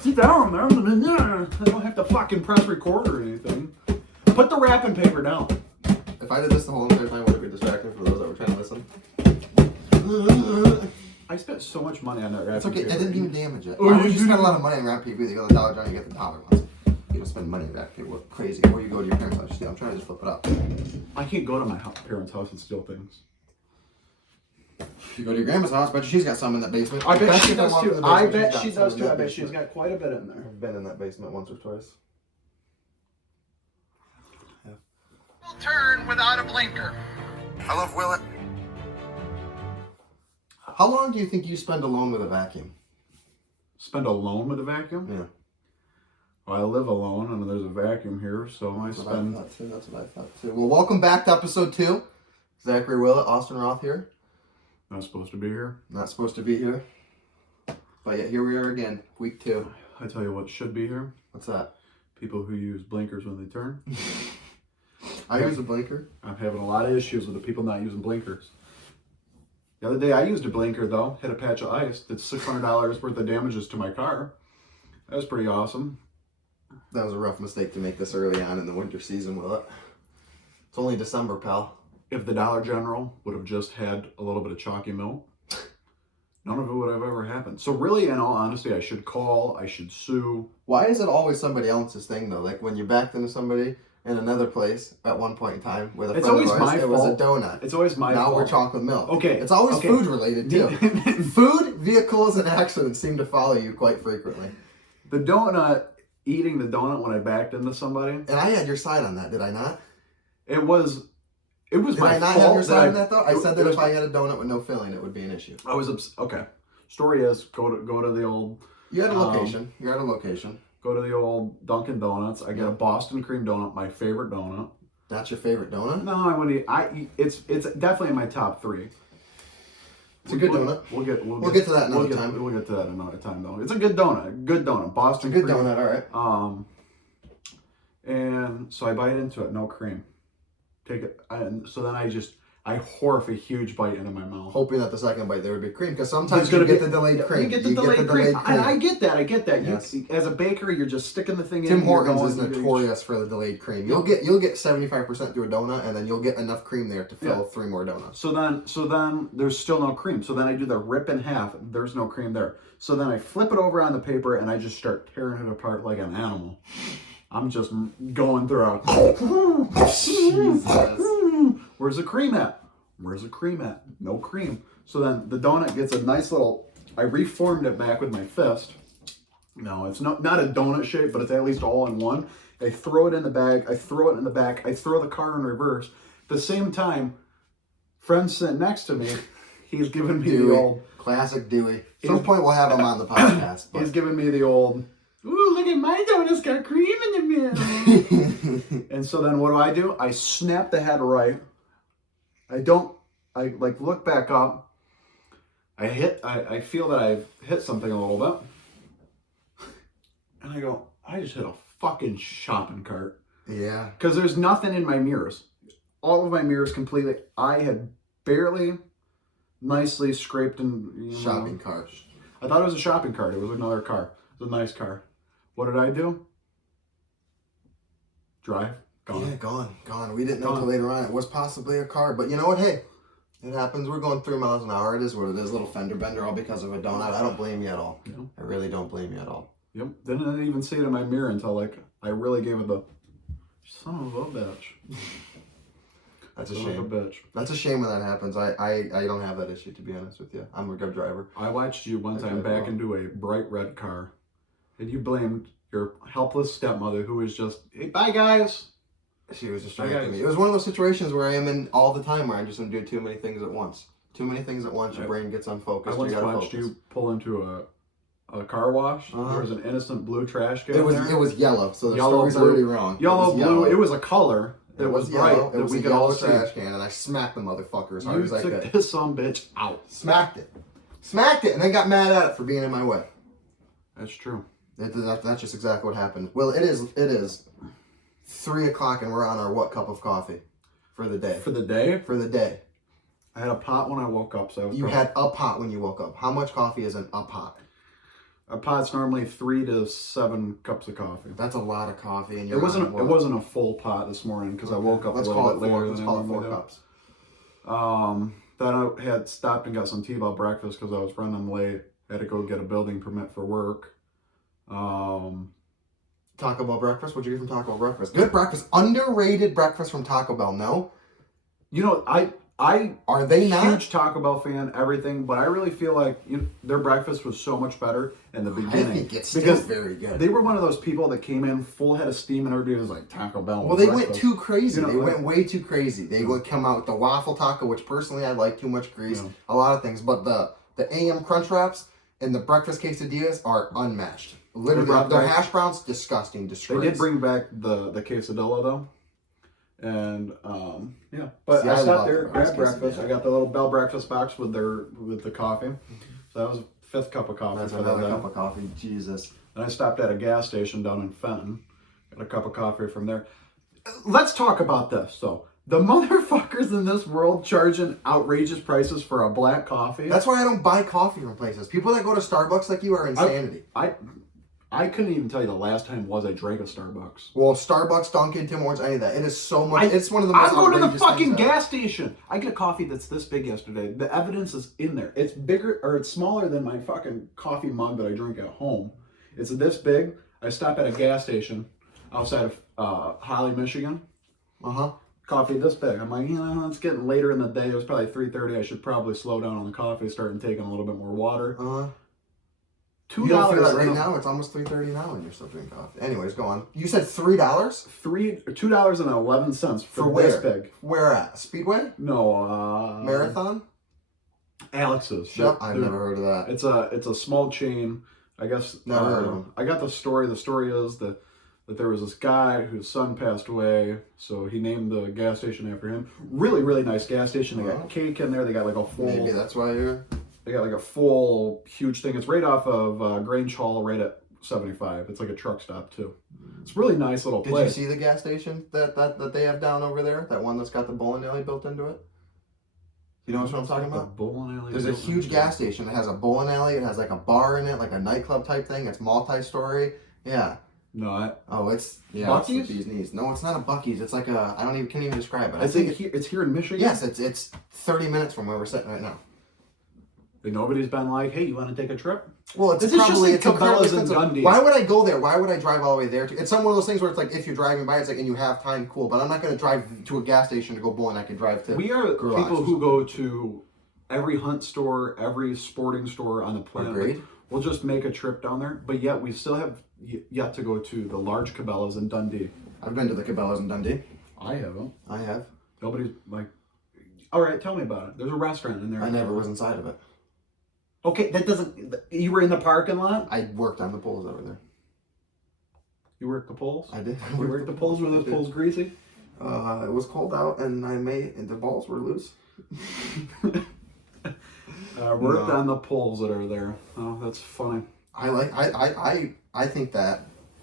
sit down, man. I don't have to fucking press record or anything. Put the wrapping paper down. If I did this the whole entire time, would it be distracting for those that were trying to listen? I spent so much money on that wrapping It's okay, paper. it didn't even damage it. Oh, Why you would you didn't- spend a lot of money on wrap paper? You go to the Dollar General, you get the dollar ones. You don't spend money on wrap paper. What crazy? Or you go to your parents' house. See, I'm trying to just flip it up. I can't go to my parents' house and steal things. If you go to your grandma's house, bet she's got some in that basement. I bet Especially she if I does walk in too. the I basement, bet she's she got some does in too. that I bet she's basement. got quite a bit in there. I've been in that basement once or twice. Turn without a blinker. I love Willet. How long do you think you spend alone with a vacuum? Spend alone with a vacuum? Yeah. Well, I live alone and there's a vacuum here, so I That's what I spend. thought too. That's what I thought too. Well, welcome back to episode 2. Zachary Willett, Austin Roth here. Not supposed to be here. Not supposed to be here. But yet here we are again, week 2. I tell you what should be here. What's that? People who use blinkers when they turn. I use a blinker. I'm having a lot of issues with the people not using blinkers. The other day I used a blinker though, hit a patch of ice, did $600 worth of damages to my car. That was pretty awesome. That was a rough mistake to make this early on in the winter season, Willett. It's only December, pal. If the Dollar General would have just had a little bit of chalky milk, none of it would have ever happened. So really, in all honesty, I should call, I should sue. Why is it always somebody else's thing though? Like when you backed into somebody in another place at one point in time with a It's friend of always ours, my it was a fault. donut. It's always my Now fault. we're chocolate milk. Okay, It's always okay. food related too. Food, vehicles, and accidents seem to follow you quite frequently. The donut, eating the donut when I backed into somebody, And I had your side on that, did I not? it was Did my I not fault have your side that on that though? I said that it was if I had a donut with no filling, it would be an issue. I was okay. Story is go to the old You had a location. You're at a location. go to the old Dunkin' Donuts. I get a Boston cream donut, my favorite donut. That's your favorite donut? No, I would eat. It's definitely in my top 3. It's a good donut. We'll get to that another time. We'll get to that another time though. It's a good donut. Good donut. Boston Good cream. donut, all right. And so I bite into it, no cream. Take it, and so then I horf a huge bite into my mouth. Hoping that the second bite there would be cream, because sometimes There's you gonna get be- the delayed cream. You get the delayed cream. I get that. Yes. You, as a baker, you're just sticking the thing in. Tim you're Hortons going- is notorious for the delayed cream. You'll get 75% through a donut, and then you'll get enough cream there to fill 3 more donuts. So then there's still no cream. So then I do the rip in half. There's no cream there. So then I flip it over on the paper and I just start tearing it apart like an animal. I'm just going through. Where's the cream at? Where's the cream at? No cream. So then the donut gets a nice little. I reformed it back with my fist. No, it's not a donut shape, but it's at least all in one. I throw it in the bag. I throw it in the back. I throw the car in reverse. At the same time, friend sitting next to me, he's giving me Dewey. the old. Classic Dewey. At some point we'll have him on the podcast. He's giving me the old. Ooh, look at my donut's got cream in the middle. And so then what do? I snap the head right. I like look back up. I feel that I've hit something a little bit. And I go, I just hit a fucking shopping cart. Yeah. Because there's nothing in my mirrors. All of my mirrors completely. I had barely nicely scraped and Shopping cart. I thought it was a shopping cart. It was another car. It was a nice car. What did I do? Drive. Gone. Yeah, gone. We didn't know Gone. until later on it was possibly a car. But you know what? Hey, it happens. We're going 3 miles an hour. It is what it is. Little fender bender all because of a donut. I don't blame you at all. Yeah. I really don't blame you at all. Yep. Didn't even see it in my mirror until like I really gave it the son of a bitch. That's a Son of shame. a bitch. That's a shame when that happens. I don't have that issue, to be honest with you. I'm a good driver. I watched you one time back into a bright red car, and you blamed your helpless stepmother who was just, hey, bye guys. She was Okay. distracting me. It was one of those situations where I am in all the time where I just do too many things at once. Too many things at once, your brain gets I unfocused. once You gotta watched focus. you pull into a car wash. Uh-huh. There was an innocent blue trash can It was there. yellow, so the Yellow, story's blue. already wrong. Yellow, it was blue. It was a color that was bright yellow. It that was we a could all yellow see. trash can, and I smacked the motherfucker as hard You as I took could. this son bitch out. Smacked it, and then got mad at it for being in my way. That's true. That's just exactly what happened. Well, it is 3 o'clock, and we're on our what cup of coffee for the day. For the day, For the day. I had a pot when I woke up, so I was You had a pot when you woke up. How much coffee is in a pot? A pot's normally 3 to 7 cups of coffee. That's a lot of coffee, and It wasn't a full pot this morning because I woke up a little bit later. Let's call it 4 cups. Then I had stopped and got some T-ball breakfast because I was running late. I had to go get a building permit for work. Taco Bell breakfast. What'd you get from Taco Bell breakfast? Good breakfast. Underrated breakfast from Taco Bell. No, You know, I are they not? huge Taco Bell fan, everything, but I really feel like their breakfast was so much better in the beginning. I think it's still because very good. they were one of those people that came in full head of steam and everybody was like Taco Bell. Well, they breakfast. went too crazy. You know, They like- went way too crazy. They would come out with the waffle taco, which personally I like, too much grease, Yeah. a lot of things. But the AM Crunch Wraps and the breakfast quesadillas are unmatched. Literally, brought their back- hash browns, disgusting, They disgrace. did bring back the quesadilla though. And yeah, but See, I I stopped love there, the grabbed breakfast breakfast. quesadilla. I got the little Bell breakfast box with the coffee. So that was a 5th cup of coffee. That's for another that day. cup of coffee. Jesus. Then I stopped at a gas station down in Fenton. Got a cup of coffee from there. Let's talk about this. So the motherfuckers in this world charging outrageous prices for a black coffee. That's why I don't buy coffee from places. People that go to Starbucks like you are insanity. I couldn't even tell you the last time I drank a Starbucks. Well, Starbucks, Dunkin', Tim Hortons, any of that. It is so much. It's one of the most I'm going to the outrageous fucking things ever. gas station. I get a coffee that's this big yesterday. The evidence is in there. It's bigger or it's smaller than my fucking coffee mug that I drink at home. It's this big. I stop at a gas station outside of Holly, Michigan. Uh-huh. Coffee this big. I'm like, it's getting later in the day. It was probably 3:30. I should probably slow down on the coffee, start and taking a little bit more water. Uh-huh. $2 You don't feel that right now? It's almost 3:30 now and you're still drinking coffee. Anyways, go on. You said $3? $2.11 For for where? this big. Where at? Speedway? No, Marathon? Alex's. Yep. I've They're- never heard of that. It's a small chain. I guess. Never heard of them. I got the story. The story is that there was this guy whose son passed away, so he named the gas station after him. Really, really nice gas station. They Wow. got cake in there. They got like a full. Maybe that's why you're... They got like a full huge thing. It's right off of Grange Hall, right at 75. It's like a truck stop too. It's a really nice little Did place. you see the gas station that they have down over there? That one that's got the bowling alley built into it? You know what I'm talking The about? bowling alley. There's a huge gas station that has a bowling alley. It has like a bar in it, like a nightclub type thing. It's multi-story. Yeah. No, Oh, it's Buc-ee's? It's the bee's knees. No, it's not a Buc-ee's. It's like a can't even describe it. I think it's here in Michigan. yes, it's 30 minutes from where we're sitting right now. And nobody's been like, hey, you want to take a trip? Well, it's This is just probably like it's incredibly Cabela's and expensive. Dundee. Why would I go there? Why would I drive all the way there? It's some one of those things where it's like if you're driving by, it's like and you have time, cool. But I'm not going to drive to a gas station to go bowling. I could drive to. We are garage people or who go to every hunt store, every sporting store on the planet. Agreed. We'll just make a trip down there, but yet we still have yet to go to the large Cabela's in Dundee. I've been to the Cabela's in Dundee. I haven't. I have. Nobody's like, all right, tell me about it. There's a restaurant in there. I never was inside of it. Okay, that doesn't. You were in the parking lot. I worked on the poles over there. You worked the poles. I did. You worked the poles. Were those poles greasy? It was cold out, and the balls were loose. Worked No. on the poles that are there. Oh, that's funny. I think that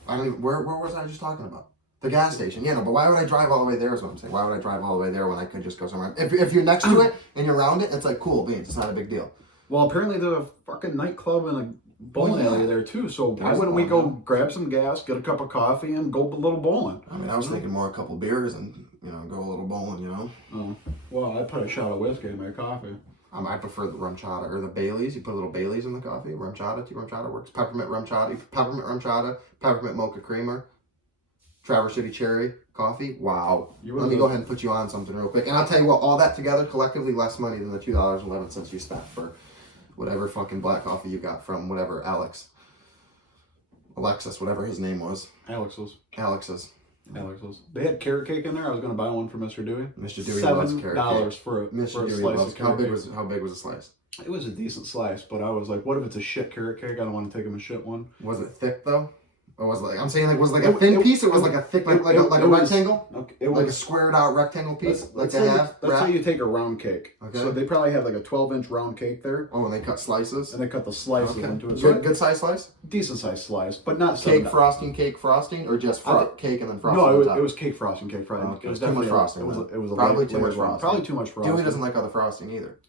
I don't even, where was I just talking about? The gas station. Yeah, no, but why would I drive all the way there is what I'm saying. Why would I drive all the way there when I could just go somewhere? If you're next to it and you're around it, it's like cool beans. It's not a big deal. Well, apparently there's a fucking nightclub and a bowling Well, yeah. alley there too. So why There's wouldn't we one, go yeah. grab some gas, get a cup of coffee, and go a little bowling? I mean, I was thinking more a couple beers and go a little bowling. Oh, well, I put a shot of whiskey in my coffee. I prefer the rum chata or the Baileys. You put a little Baileys in the coffee. Rum chata, tea rum chata works. Peppermint rum chata, peppermint mocha creamer, Traverse City cherry coffee. Wow. Let me go ahead and put you on something real quick. And I'll tell you what, all that together, collectively less money than the $2.11 you spent for whatever fucking black coffee you got from whatever Alexis, whatever his name was. Alex's. They had carrot cake in there. I was going to buy one for Mr. Dewey. Mr. Dewey loves carrot $7 cake. for a Mr. Dewey slice loves. of carrot cake. How big was the slice? It was a decent slice, but I was like, what if it's a shit carrot cake? I don't want to take him a shit one. Was it thick though? Or was it like I'm saying like was it like a thin piece or was it like a thick like a it was- rectangle? Okay, it Like a was squared out rectangle piece? Like let's they say have? that's how wrap? you take a round cake. Okay. So they probably have like a 12-inch round cake there, Oh, and they cut slices? and they cut the slices Okay. into it. So Good size slice? decent sized slice, but not Cake $7. frosting, or just cake and then frosting No, on it was, top? it was cake frosting. Okay. It was Too much definitely frosting It was then. it was a Probably light too much layer one. frosting. Probably too much frosting. Dewey doesn't like all the frosting either.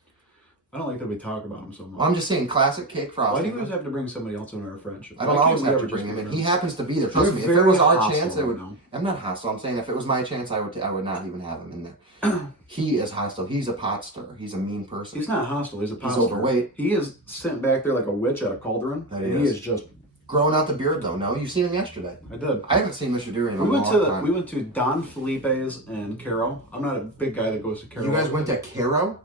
I don't like that we talk about him so much. I'm just saying, classic cake frosting. Why do you always have to bring somebody else into our friendship? I don't Why always can't we have to ever bring just him in. be He friends? happens to be there. You're Trust me. If it very was our hostile chance, right now. I'm not hostile. I'm saying if it was my chance, I would not even have him in there. He is hostile. He's a pot stirrer. He's a mean person. He's not hostile. He's a He's posture. overweight. He is sent back there like a witch at a cauldron. That And he he is. is just. Growing out the beard though. No, you've seen him yesterday. I did. I haven't seen Mr. Dury in a We went long to time. we went to Don Felipe's and Caro. I'm not a big guy that goes to Caro. You guys went to Caro?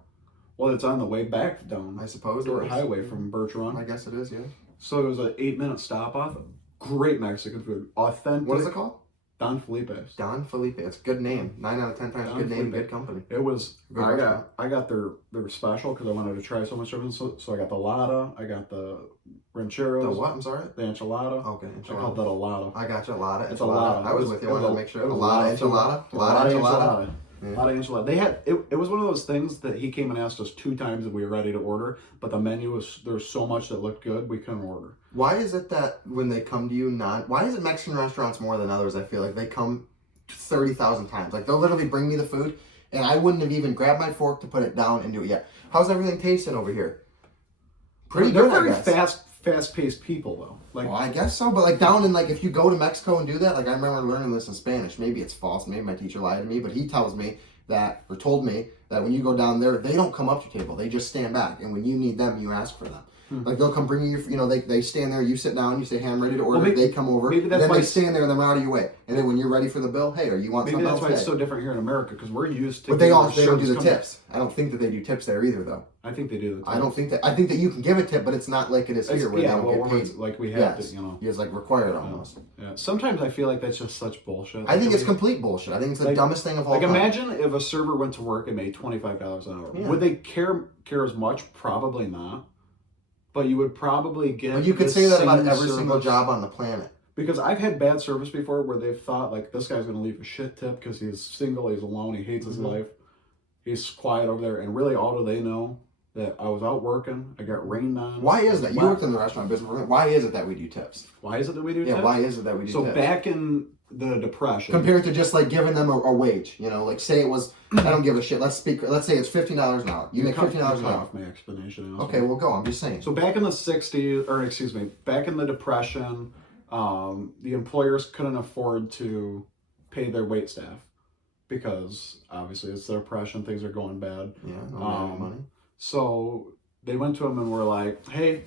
Well, it's on the way back down I suppose it Dirt is. Highway from Birch Run. I guess it is. Yeah. So it was an 8-minute stop off. Great Mexican food, authentic. What is it called? Don Felipe's. Don Felipe. It's a good name. 9 out of 10 times. Don Good name. Felipe. Good company. It was. Good I restaurant. got their special because I wanted to try so much different. So I got the lada. I got the rancheros. The what? I'm sorry. The enchilada. Okay. I called that a lada. I got you. A lot of It's a lot. I was with you. I wanted to make sure. A lot of enchilada. A A lot of enchilada. A lot of enchilada. They had it was one of those things that he came and asked us 2 times if we were ready to order, but the menu was there's so much that looked good we couldn't order. Why is it that when they come to you, why is it Mexican restaurants more than others? I feel like they come 30,000 times. Like they'll literally bring me the food, and I wouldn't have even grabbed my fork to put it down and do it yet. How's everything tasting over here? Pretty They're good, very I guess. fast-paced people though. Like Well, I guess so, but like down in like if you go to Mexico and do that, like I remember learning this in Spanish. Maybe it's false. Maybe my teacher lied to me, but he tells me that or told me that when you go down there, they don't come up to your table. They just stand back, and when you need them, you ask for them. Like they'll come bring you, they stand there, you sit down, you say, hey, I'm ready to order. maybe- they come over, maybe that's then why they it's- stand there and they're out of your way. And then when you're ready for the bill, hey, or you want maybe something that's else? why it's Hey. so different here in America because we're used to. But they don't do service the company. tips. I don't think that they do tips there either, though. I think they do. I don't think that. I think that you can give a tip, but it's not like it is here where yeah, they don't well, get we're paid. like we have Yes, to, it's like required almost. Yeah. Sometimes I feel like that's just such bullshit. I think it's mean, complete bullshit. I think it's the Like- dumbest thing of all like time. imagine if a server went to work and made $25 an hour. Yeah. Would they care as much? Probably not. But you would probably get. But you could the say that about same every single service. job on the planet. Because I've had bad service before where they've thought like this guy's gonna leave a shit tip because he's single, he's alone, he hates his life, he's quiet over there, and really all do they know that I was out working, I got rained on. Why is that? You Why- worked in the restaurant business. Why is it that we do tips? Why is it that we do Yeah, tips? why is it that we do So tips? back in the Depression, Compared to just like giving them a wage, like say it was, I don't give a shit. Let's say it's $15 an hour. You make $15 an cut hour. off my explanation. also. Okay, well go. I'm just saying. So back in the 60s, or excuse me, back in the Depression, the employers couldn't afford to pay their wait staff because obviously it's the Depression, things are going bad. Yeah, no money. So they went to him and were like, "Hey,"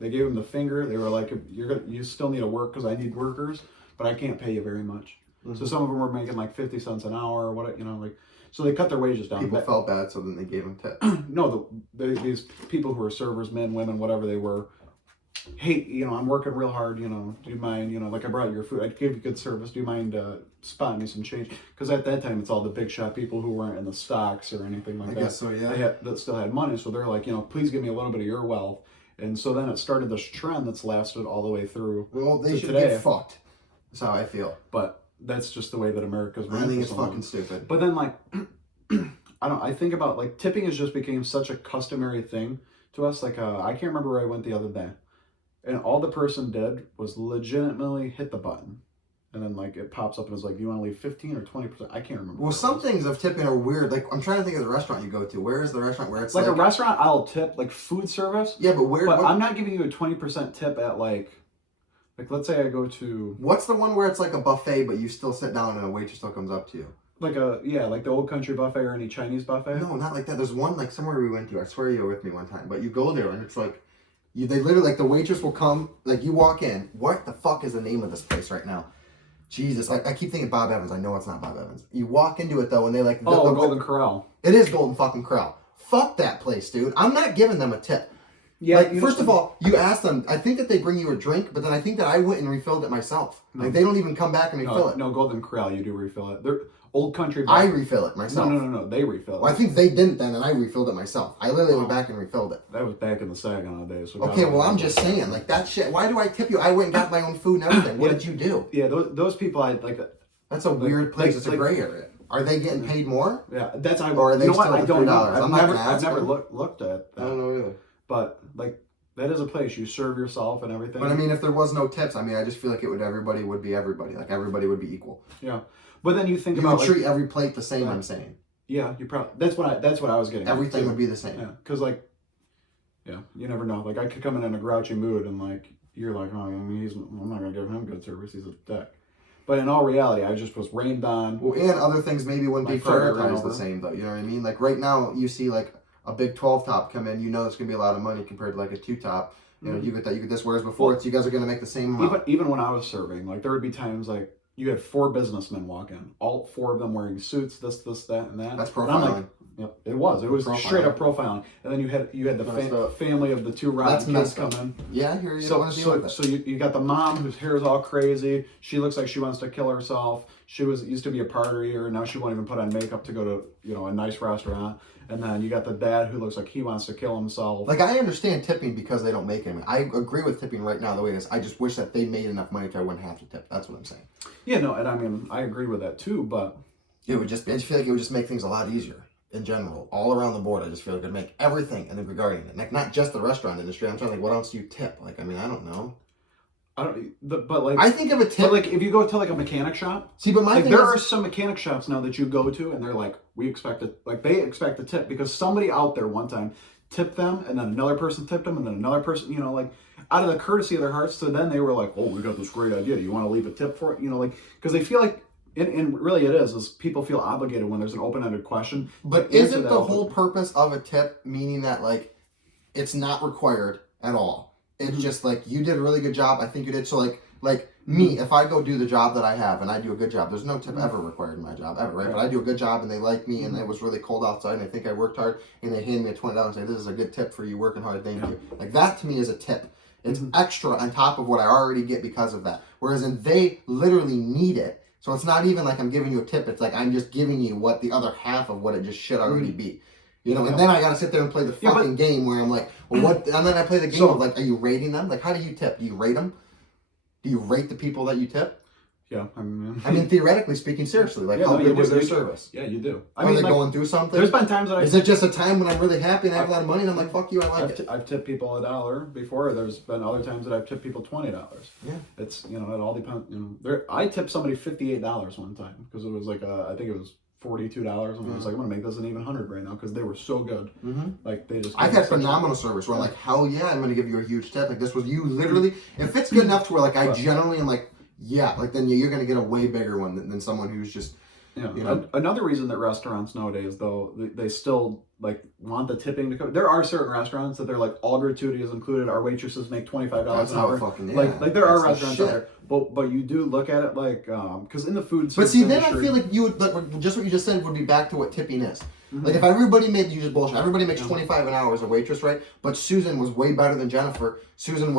they gave him the finger. They were like, "You still need to work because I need workers, but I can't pay you very much." So some of them were making like 50 cents an hour, or what like. So they cut their wages down. People felt bad, so then they gave him tips. No, these people who were servers, men, women, whatever they were. Hey, I'm working real hard. Do you mind? Like I brought you your food. I gave you good service. Do you mind spotting me some change? Because at that time, it's all the big shot people who weren't in the stocks or anything like I that. guess so, yeah. That still had money, so they're like, please give me a little bit of your wealth. And so then it started this trend that's lasted all the way through. Well, they to should today. get fucked. That's how I feel. But that's just the way that America's I run think for it's so long. fucking stupid. But then like, I think about like tipping has just became such a customary thing to us. Like I can't remember where I went the other day, and all the person did was legitimately hit the button, and then like it pops up and it's like, do you want to leave 15 or 20%? I can't remember. Well, some things of tipping are weird. Like I'm trying to think of the restaurant you go to. Where is the restaurant where it's like a restaurant, I'll tip like food service. Yeah, but where? But I'm not giving you a 20% tip at like let's say I go to What's the one where it's like a buffet, but you still sit down and a waitress still comes up to you? like the Old Country buffet or any Chinese buffet. No, not like that. There's one like somewhere we went to. I swear you were with me one time, but you go there and it's like, they literally like the waitress will come. Like you walk in. What the fuck is the name of this place right now? Jesus, I keep thinking Bob Evans. I know it's not Bob Evans. You walk into it though, and they like Golden Corral. It is Golden fucking Corral. Fuck that place, dude. I'm not giving them a tip. Yeah. Like, first of all, you ask them. I think that they bring you a drink, but then I think that I went and refilled it myself. Like they don't even come back and refill it. No, Golden Corral, you do refill it. They're Old Country. I refill it myself. No. They refill it. Well, I think they didn't then, and I refilled it myself. I literally went back and refilled it. That was back in the Saginaw days. So Okay, well, I'm just saying, like that shit. Why do I tip you? I went and got my own food and everything. What did you do? Yeah, those people, I like. That's a weird place. like- It's a like- gray area. Are they getting paid more? Yeah, that's I. Or are they you know what? still I at don't know. $3? I'm not gonna I've ask never them. looked at I that. don't know either. But like, that is a place you serve yourself and everything. But I mean, if there was no tips, I mean, I just feel like everybody would be everybody. Like everybody would be equal. Yeah, but then you think You about would like, treat every plate the same. I'm saying yeah, you probably that's what I was getting. at, everything too. would be the same. Yeah, because like Yeah, you never know. Like I could come in a grouchy mood, and like you're like, oh, I mean, I'm not gonna give him good service. He's a dick. But in all reality, I just was rained on. Well, and other things maybe wouldn't My be credit ran prioritized over. the same though. You know what I mean? Like right now, you see like a big 12 top come in. You know it's gonna be a lot of money compared to like a 2 top. You know, you get that, you get this. Whereas before, it's you guys are gonna make the same amount. Even when I was serving, like there would be times like you had 4 businessmen walk in, all 4 of them wearing suits, this, that, and that. That's And I'm like, profiling. yep, it was Profiling. straight up profiling. And then you had the Messed up. family of the 2 rotten That's kids messed come up. in. Yeah, I hear you. So, Don't want to deal with so, it. so you got the mom whose hair is all crazy. She looks like she wants to kill herself. She used to be a partier. Now she won't even put on makeup to go to a nice restaurant. And then you got the dad who looks like he wants to kill himself. Like I understand tipping because they don't make any. I agree with tipping right now the way it is. I just wish that they made enough money to I wouldn't have to tip. That's what I'm saying. Yeah, no, and I mean I agree with that too. But It would just. I just feel like it would just make things a lot easier in general, all around the board. I just feel like it would make everything and then regarding it, like not just the restaurant industry. I'm trying to think, what else do you tip? Like I mean, I don't know. I think of a tip. But like if you go to like a mechanic shop, See, but my like thing there is, are some mechanic shops now that you go to and they're like, we expect it, like they expect a tip because somebody out there one time tipped them and then another person tipped them and then another person, like out of the courtesy of their hearts. So then they were like, oh, we got this great idea. Do you want to leave a tip for it? Like, because they feel like, and really it is people feel obligated when there's an open-ended question. but isn't the whole purpose of a tip meaning that like it's not required at all? It's just like you did a really good job. I think you did. So like me, if I go do the job that I have and I do a good job, there's no tip ever required in my job ever, right? But I do a good job and they like me and it was really cold outside and they think I worked hard and they hand me a $20 and say, this is a good tip for you working hard. Thank you. Like that to me is a tip. It's extra on top of what I already get because of that. Whereas they literally need it. So it's not even like I'm giving you a tip. It's like I'm just giving you what the other half of what it just should already be. And then I gotta sit there and play the fucking game where I'm like, well, what? And then I play the game of like, are you rating them? Like, how do you tip? Do you rate them? Do you rate the people that you tip? Yeah, I mean, theoretically speaking, seriously, like, Yeah, how no, good you was do, their you do. service? Yeah, you do. I Are mean, they like, going through something? there's been times that Is it just a time when I'm really happy and I have a lot of money and I'm like, fuck you, I like it? I've tipped people $1 before. There's been other times that I've tipped people $20. Yeah. It's it all depends. I tipped somebody $58 one time because it was like I think it was $42, and I was like, I'm gonna make this an even 100 right now because they were so good. Like they just. I've had phenomenal service where I'm like, hell yeah, I'm gonna give you a huge tip. Like this was you literally. If it's good enough to where like I generally am like, yeah, like then you're gonna get a way bigger one than someone who's just. Another reason that restaurants nowadays, though, they still like want the tipping to come. There are certain restaurants that they're like all gratuity is included. Our waitresses make $25 That's an how hour. it fucking is. Like there are restaurants out there, but you do look at it like because in the food. But see, then industry, I feel like you would like, just what you just said would be back to what tipping is. Like if everybody made you just bullshit. Everybody makes 25 an hour as a waitress, right? But Susan was way better than Jennifer. Susan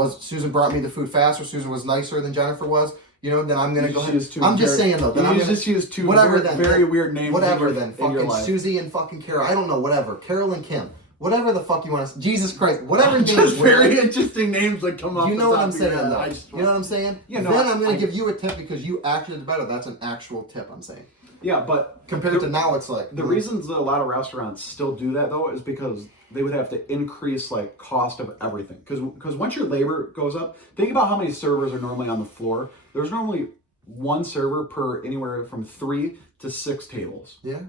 brought me the food faster. Susan was nicer than Jennifer was. Then I'm gonna go ahead. I'm just saying though. Then I'm just use two whatever very weird names. Whatever then. In your Fucking life. Susie and fucking Carol. I don't know. Whatever. Carol and Kim. Whatever the fuck you want to. Jesus Christ. Whatever. Just very interesting names that come up. You know what I'm saying though. I You know what I'm saying? Yeah, no, then I'm gonna give you a tip because you actually did better. That's an actual tip. I'm saying. Yeah, but compared to now, it's like the reasons that a lot of restaurants still do that though is because they would have to increase like cost of everything. Because once your labor goes up, think about how many servers are normally on the floor. There's normally one server per anywhere from 3 to 6 tables. Yeah.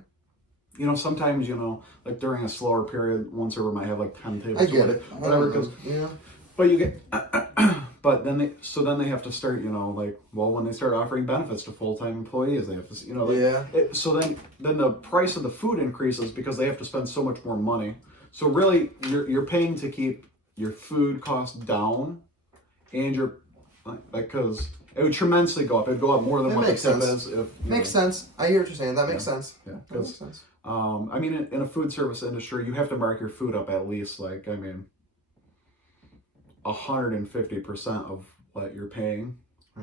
Sometimes like during a slower period, one server might have like 10 tables. I get it. Whatever, because but you get. But then they have to start, when they start offering benefits to full-time employees, they have to, so then the price of the food increases because they have to spend so much more money. So really, you're paying to keep your food costs down, and you're because it would tremendously go up. It'd go up more than what the tip is. Makes sense. I hear what you're saying. That makes sense. Yeah, that makes sense. I mean, in a food service industry, you have to mark your food up at least 150% of what you're paying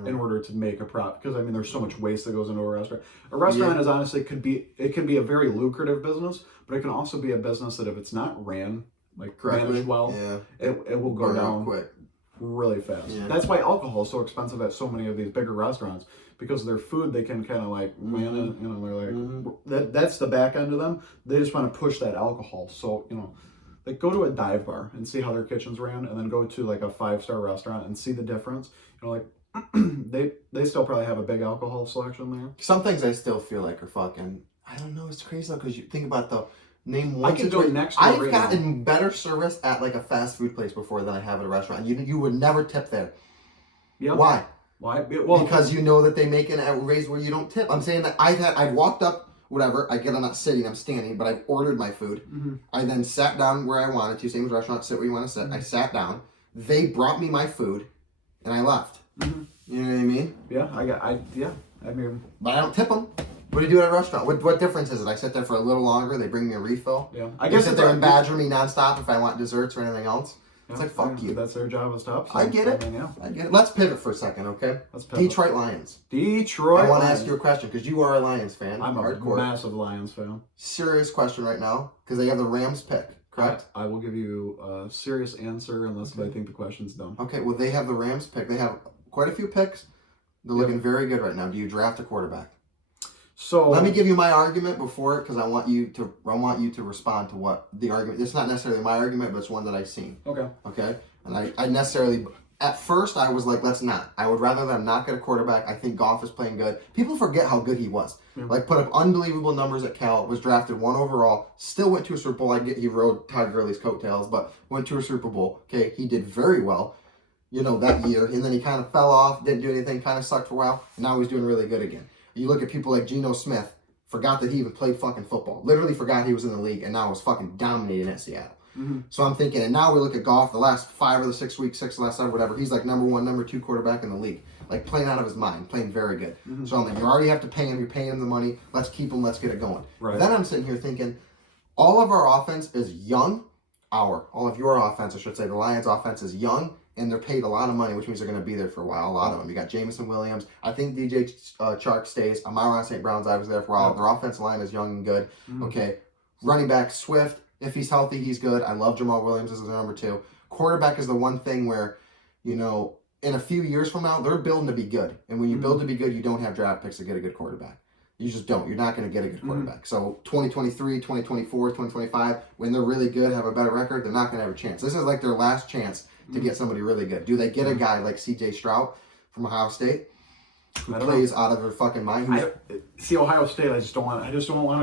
in order to make a profit. Because there's so much waste that goes into a restaurant. A restaurant is honestly it can be a very lucrative business, but it can also be a business that if it's not ran managed well, it will go down quick, really fast. Yeah. That's why alcohol is so expensive at so many of these bigger restaurants because their food they can kind of man, they're like that's the back end of them. They just want to push that alcohol. So like go to a dive bar and see how their kitchens ran, and then go to like a 5-star restaurant and see the difference. They still probably have a big alcohol selection there. Some things I still feel like are fucking. I don't know. It's crazy though because you think about Name one I can go situation. next door I've right now. gotten better service at like a fast food place before than I have at a restaurant. You would never tip there. Yeah. Why? Why? Well, Because you know that they make an outrageous where you don't tip. I'm saying that I've walked up, whatever, I'm not sitting, I'm standing, but I've ordered my food. Mhm. I then sat down where I wanted to, same as restaurant, sit where you want to sit. I sat down. They brought me my food, and I left. Mhm. You know what I mean? Yeah, I mean, But I don't tip them. What do you do at a restaurant? What difference is it? I sit there for a little longer. They bring me a refill. yeah. I guess sit there and badger me nonstop if I want desserts or anything else. It's like, fuck you. That's their job as to upsell. I get it. I mean, yeah. I get it. Let's pivot for a second, okay? Let's pivot. Detroit Lions. Detroit. I want to Lions. ask you a question because you are a Lions fan. I'm a hardcore. massive Lions fan. Serious question right now because they have the Rams pick, correct? I will give you a serious answer unless I think the question's dumb. Okay, well, they have the Rams pick. They have quite a few picks. They're looking very good right now. Do you draft a quarterback? So Let me give you my argument before it because I want you to respond to what the argument. It's not necessarily my argument, but it's one that I've seen. Okay. Okay, and I necessarily at first I was like, let's not. I would rather them not get a quarterback. I think Goff is playing good. People forget how good he was. Yeah. Like put up unbelievable numbers at Cal. Was drafted 1 overall. Still went to a Super Bowl. I get he rode Todd Gurley's coattails, but went to a Super Bowl. Okay, he did very well. That year, and then he kind of fell off, didn't do anything, kind of sucked for a while, and now he's doing really good again. You look at people like Geno Smith, forgot that he even played fucking football. Literally forgot he was in the league, and now is fucking dominating at Seattle. Mm-hmm. So I'm thinking, and now we look at Goff, the last 5 of the 6 weeks, 6 last 7, whatever, he's like number 1, number 2 quarterback in the league. Like playing out of his mind, playing very good. Mm-hmm. So I'm like, you already have to pay him, you're paying him the money, let's keep him, let's get it going. Right. Then I'm sitting here thinking, all of our offense is young, all of your offense, I should say, the Lions offense is young, and they're paid a lot of money, which means they're going to be there for a while. A lot of them. You got Jameson Williams. I think DJ Chark stays. Amon-Ra St. Brown's I was there for a while. Yep. Their offensive line is young and good. Mm-hmm. Okay. Running back, Swift. If he's healthy, he's good. I love Jamal Williams as their number 2. Quarterback is the one thing where, in a few years from now, they're building to be good. And when you build to be good, you don't have draft picks to get a good quarterback. You just don't. You're not going to get a good quarterback. So 2023, 2024, 2025, when they're really good, have a better record, they're not going to have a chance. This is like their last chance to get somebody really good. Do they get a guy like C.J. Stroud from Ohio State who plays out of their fucking mind? See, Ohio State, I just don't want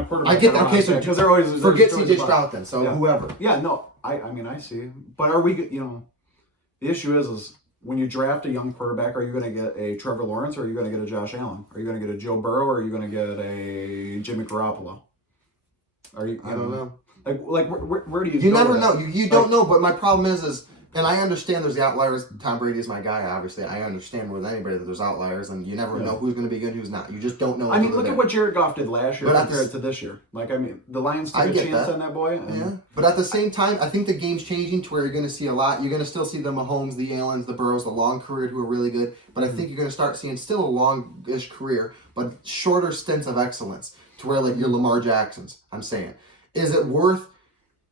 a quarterback. I get that. Okay, so because they're always forget C.J. Stroud then. So whoever. Yeah, no, I mean I see, but are we? The issue is when you draft a young quarterback, are you going to get a Trevor Lawrence or are you going to get a Josh Allen? Are you going to get a Joe Burrow or are you going to get a Jimmy Garoppolo? Are you? I don't know. Like where do you? You never know. You don't know. But my problem is, and I understand there's the outliers. Tom Brady is my guy. Obviously, I understand more than anybody that there's outliers, and you never know who's going to be good, who's not. You just don't know. I mean, look at what Jared Goff did last year compared to this year. Like, I mean, the Lions took a chance on that boy. Yeah, but at the same time, I think the game's changing to where you're going to see a lot. You're going to still see the Mahomes, the Allens, the Burrows, the long career who are really good. But I think you're going to start seeing still a long-ish career, but shorter stints of excellence to where like your Lamar Jacksons. I'm saying, is it worth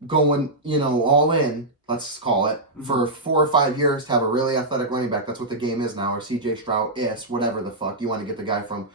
going, all in? Let's call it, for 4 or 5 years to have a really athletic running back. That's what the game is now, or C.J. Stroud is, whatever the fuck. You want to get the guy from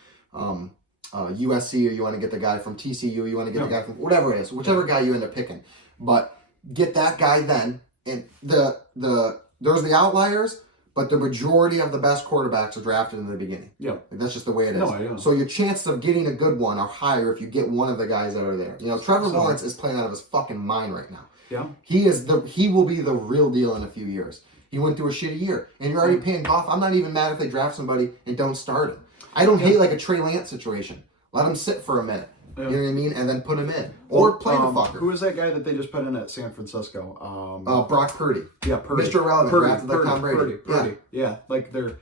USC, or you want to get the guy from TCU, you want to get the guy from whatever it is, whichever guy you end up picking. But get that guy then, and there's the outliers, but the majority of the best quarterbacks are drafted in the beginning. Yeah. Like, that's just the way it is. No, yeah. So your chances of getting a good one are higher if you get one of the guys that are there. Trevor Lawrence is playing out of his fucking mind right now. Yeah. He will be the real deal in a few years. He went through a shitty year. And you're already paying Goff. I'm not even mad if they draft somebody and don't start him. I don't hate like a Trey Lance situation. Let him sit for a minute. Yeah. You know what I mean? And then put him in. Or play the fucker. Who is that guy that they just put in at San Francisco? Brock Purdy. Yeah, Purdy. Mr. Irrelevant. Drafted like Tom Brady. Purdy. Yeah, like they're...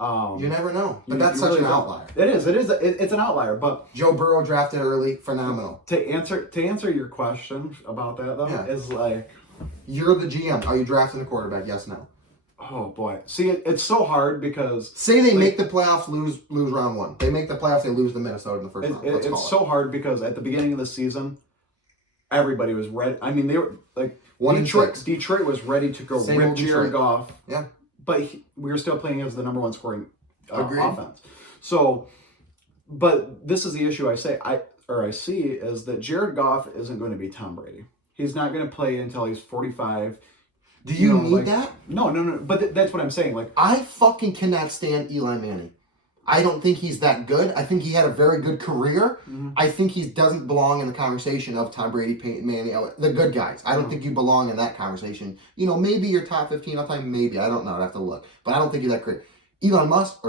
you never know. But that's such an outlier. It is. It's an outlier, but... Joe Burrow drafted early. Phenomenal. To answer your question about that, though, is like... You're the GM. Are you drafting a quarterback? Yes, no. Oh, boy. See, it's so hard because... Say they make the playoffs, lose round 1. They make the playoffs, they lose to Minnesota in the first round. It's so hard because at the beginning of the season, everybody was ready. I mean, they were like... Detroit was ready to go rip Jared Goff. Yeah. But we were still playing as the number 1 scoring offense. So, but this is the issue I see is that Jared Goff isn't going to be Tom Brady. He's not going to play until he's 45. Do you need that? No. But that's what I'm saying. Like, I fucking cannot stand Eli Manning. I don't think he's that good. I think he had a very good career. Mhm. I think he doesn't belong in the conversation of Tom Brady, Peyton Manning, the good guys. I don't think you belong in that conversation. You know, maybe you're top 15 all time, maybe. I don't know. I'd have to look. But I don't think you're that great. Elon Musk,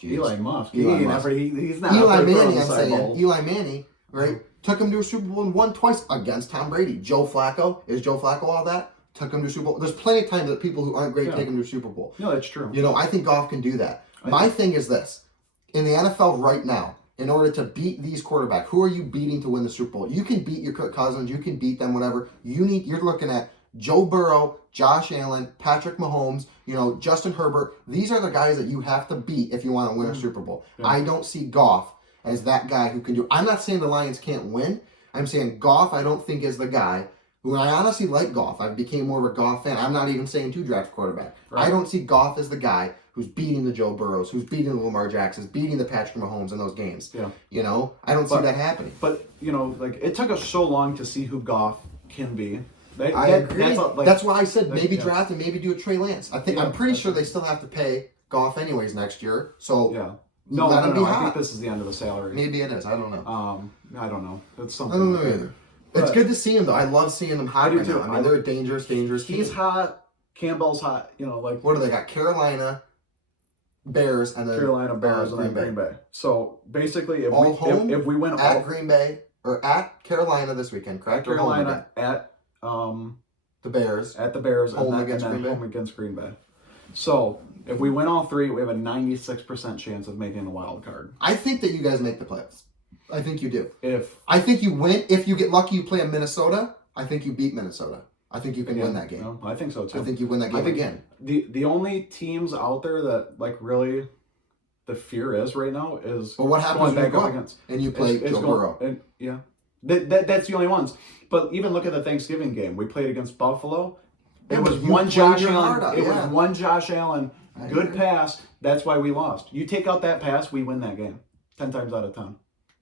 Jesus. Eli Musk. Elon He Musk. never, he's not Eli up there throwing Manning, the I'm side saying. balls. Eli Manning, right? Took him to a Super Bowl and won twice against Tom Brady. Joe Flacco. Is Joe Flacco all that? Took him to a Super Bowl. There's plenty of times that people who aren't great take him to a Super Bowl. No, that's true. You know, I think Goff can do that. My thing is this. In the NFL right now, in order to beat these quarterbacks, who are you beating to win the Super Bowl? You can beat your Kirk Cousins, you can beat them, whatever. You're looking at Joe Burrow, Josh Allen, Patrick Mahomes, you know, Justin Herbert. These are the guys that you have to beat if you want to win a Super Bowl. Yeah. I don't see Goff as that guy who can do. I'm not saying the Lions can't win. I'm saying Goff, I don't think is the guy who I honestly like Goff. I became more of a Goff fan. I'm not even saying 2 draft quarterback. Right. I don't see Goff as the guy who's beating the Joe Burrows, who's beating the Lamar Jacksons, beating the Patrick Mahomes in those games. Yeah. You know, I don't see that happening. But, you know, like, it took us so long to see who Goff can be. I agree. That's why I said maybe yeah. draft and maybe do a Trey Lance. I'm pretty sure they still have to pay Goff anyways next year. So yeah. No, let him be I hot. think this is the end of the salary. Maybe it is. I don't know. I don't know. It's I something. don't know either. It's good to see him though. I love seeing them hot I do right too. now. I mean, they're a dangerous He's team. hot. Campbell's hot. You know, like What do they got? Carolina, Bears, and then Carolina Bears and then Green Bay. So basically, if All home if we win at all Green Bay or at Carolina this weekend, at correct? Or home again? Carolina at The Bears. at the Bears Home and against then Green Bay? home against Green Bay. So if we win all 3, we have a 96% chance of making the wild card. I think that you guys make the playoffs. I think you do. If I think you win. If you get lucky, you play in Minnesota. I think you beat Minnesota. I think you can win that game. no, I think so too. I think you win that game think again. the only teams out there that like really the fear is right now is But what happens going when you back go up up against and you play it's Joe going- Burrow? and, yeah, that's the only ones. But even look at the Thanksgiving game. We played against Buffalo. Yeah, It was but you one played Josh your Allen. heart out, It yeah. was one Josh Allen. I Good agree. pass. That's why we lost. You take out that pass, we win that game. 10 times out of 10.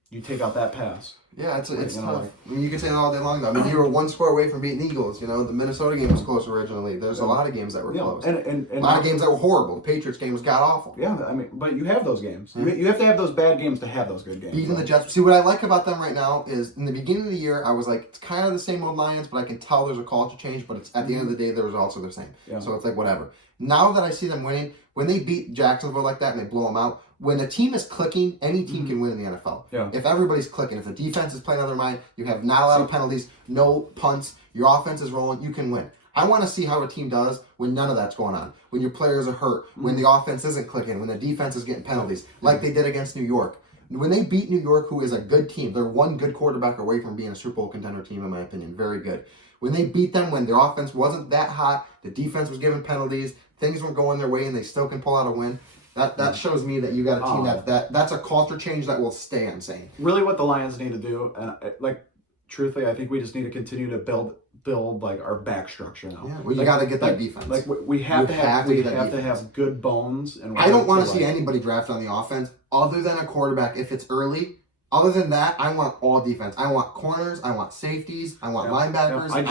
You take out that pass. Yeah, it's you know, tough. like- I mean, you can say that all day long, though. I mean, you were 1 score away from beating the Eagles. You know, the Minnesota game was close originally. There's a lot of games that were Yeah, close. and A lot of games that were horrible. The Patriots game was god awful. yeah, I mean, but you have those games. You have to have those bad games to have those good games. Beating the Jets. See, what I like about them right now is in the beginning of the year, I was like, it's kind of the same old Lions, but I can tell there's a culture change. But it's at the end of the day, the results are the same. Yeah. So it's like whatever. Now that I see them winning, when they beat Jacksonville like that and they blow them out, when the team is clicking, any team can win in the NFL. Yeah. If everybody's clicking, if the defense is playing out of their mind, you have not a lot of penalties, no punts, your offense is rolling, you can win. I want to see how a team does when none of that's going on. When your players are hurt, when the offense isn't clicking, when the defense is getting penalties, like they did against New York. When they beat New York, who is a good team, they're one good quarterback away from being a Super Bowl contender team, in my opinion. Very good. When they beat them, when their offense wasn't that hot, the defense was giving penalties, things weren't going their way, and they still can pull out a win. That shows me that you got a team that's a culture change that will stay. I'm saying. Really, what the Lions need to do, and like, truthfully, I think we just need to continue to build like our back structure now. Yeah, well, you Like- got to get that like- defense. Like we have You to have have to we get that have to defense. have good bones. And I don't want to like- see anybody draft on the offense other than a quarterback if it's early. Other than that, I want all defense. I want corners. I want safeties. I want linebackers. I